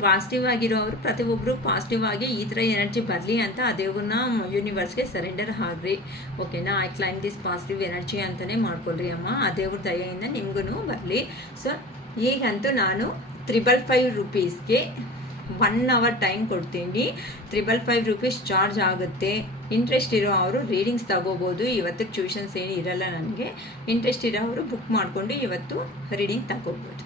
ಪಾಸಿಟಿವ್ ಆಗಿರೋರು ಪ್ರತಿಯೊಬ್ಬರು ಪಾಸಿಟಿವ್ ಆಗಿ ಈ ಥರ ಎನರ್ಜಿ ಬರಲಿ ಅಂತ ಆ ದೇವ್ರನ್ನ ಯೂನಿವರ್ಸ್ಗೆ ಸರೆಂಡರ್ ಆಗ್ರಿ. ಓಕೆನಾ? I claim this positive energy ಅಂತಲೇ ಮಾಡ್ಕೊಳ್ರಿ ಅಮ್ಮ. ಆ ದೇವ್ರ ದಯೆಯಿಂದ ನಿಮ್ಗೂ ಬರಲಿ. ಸೊ ಈಗಂತೂ ನಾನು 555 ರೂಪೀಸ್ಗೆ 1 ಅವರ್ ಟೈಮ್ ಕೊಡ್ತೀನಿ. 555 ರೂಪೀಸ್ ಚಾರ್ಜ್ ಆಗುತ್ತೆ. ಇಂಟ್ರೆಸ್ಟ್ ಇರೋ ಅವರು ರೀಡಿಂಗ್ಸ್ ತಗೋಬೋದು. ಇವತ್ತು ಟ್ಯೂಷನ್ಸ್ ಏನು ಇರಲ್ಲ ನನಗೆ. ಇಂಟ್ರೆಸ್ಟ್ ಇರೋ ಅವರು ಬುಕ್ ಮಾಡಿಕೊಂಡು ಇವತ್ತು ರೀಡಿಂಗ್ ತಗೋಬೋದು.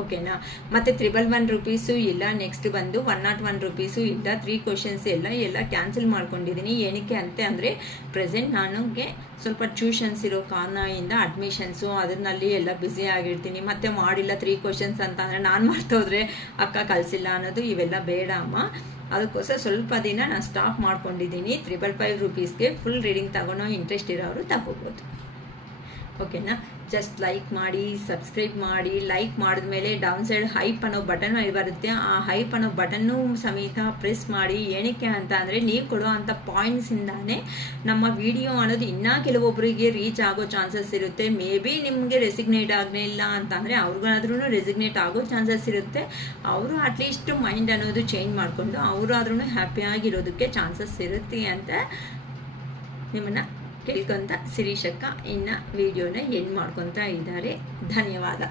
ಓಕೆನಾ? ಮತ್ತು 111 ರೂಪೀಸು ಇಲ್ಲ, ನೆಕ್ಸ್ಟ್ ಬಂದು 101 ರೂಪೀಸು ಇಲ್ಲ, 3 ಕ್ವಶನ್ಸ್ ಎಲ್ಲ ಕ್ಯಾನ್ಸಲ್ ಮಾಡ್ಕೊಂಡಿದ್ದೀನಿ. ಏನಕ್ಕೆ ಅಂತ ಅಂದರೆ ಪ್ರೆಸೆಂಟ್ ನನಗೆ ಸ್ವಲ್ಪ ಟ್ಯೂಷನ್ಸ್ ಇರೋ ಕಾರಣದಿಂದ ಅಡ್ಮಿಷನ್ಸು ಅದರಲ್ಲಿ ಎಲ್ಲ ಬ್ಯುಸಿ ಆಗಿರ್ತೀನಿ. ಮತ್ತೆ ಮಾಡಿಲ್ಲ 3 ಕ್ವಶನ್ಸ್ ಅಂತ ಅಂದರೆ ನಾನು ಮಾಡ್ತೋದ್ರೆ ಅಕ್ಕ ಕಳಿಸಿಲ್ಲ ಅನ್ನೋದು ಇವೆಲ್ಲ ಬೇಡ ಅಮ್ಮ. ಅದಕ್ಕೋಸ್ಕರ ಸ್ವಲ್ಪ ದಿನ ನಾನು ಸ್ಟಾಪ್ ಮಾಡ್ಕೊಂಡಿದ್ದೀನಿ. 555 ರೂಪೀಸ್ಗೆ ಫುಲ್ ರೀಡಿಂಗ್ ತಗೊಳ್ಳೋ ಇಂಟ್ರೆಸ್ಟ್ ಇರೋರು ತಗೋಬೋದು. ಓಕೆನಾ? ಜಸ್ಟ್ ಲೈಕ್ ಮಾಡಿ, ಸಬ್ಸ್ಕ್ರೈಬ್ ಮಾಡಿ. ಲೈಕ್ ಮಾಡಿದ್ಮೇಲೆ ಡೌನ್ ಸೈಡ್ ಹೈಪ್ ಅನ್ನೋ ಬಟನ್ ಬರುತ್ತೆ. ಆ ಹೈಪ್ ಅನ್ನೋ ಬಟನ್ನು ಸಮೇತ ಪ್ರೆಸ್ ಮಾಡಿ. ಏನಕ್ಕೆ ಅಂತ ಅಂದರೆ ನೀವು ಕೊಡೋ ಅಂಥ ಪಾಯಿಂಟ್ಸಿಂದಾನೇ ನಮ್ಮ ವಿಡಿಯೋ ಅನ್ನೋದು ಇನ್ನೂ ಕೆಲವೊಬ್ಬರಿಗೆ ರೀಚ್ ಆಗೋ ಚಾನ್ಸಸ್ ಇರುತ್ತೆ. ಮೇ ಬಿ ನಿಮಗೆ ರೆಸಿಗ್ನೇಟ್ ಆಗಲಿಲ್ಲ ಅಂತಂದರೆ ಅವ್ರಿಗಾದ್ರೂ ರೆಸಿಗ್ನೇಟ್ ಆಗೋ ಚಾನ್ಸಸ್ ಇರುತ್ತೆ. ಅವರು ಅಟ್ಲೀಸ್ಟ್ ಮೈಂಡ್ ಅನ್ನೋದು ಚೇಂಜ್ ಮಾಡಿಕೊಂಡು ಅವರಾದ್ರೂ ಹ್ಯಾಪಿಯಾಗಿರೋದಕ್ಕೆ ಚಾನ್ಸಸ್ ಇರುತ್ತೆ ಅಂತ ನಿಮ್ಮನ್ನು ಕೇಳ್ಕೊತ ಶಿರೀಷಕ್ಕ ಇನ್ನು ವಿಡಿಯೋನ ಎಂಡ್ ಮಾಡ್ಕೊತಾ ಇದ್ದಾರೆ. ಧನ್ಯವಾದ.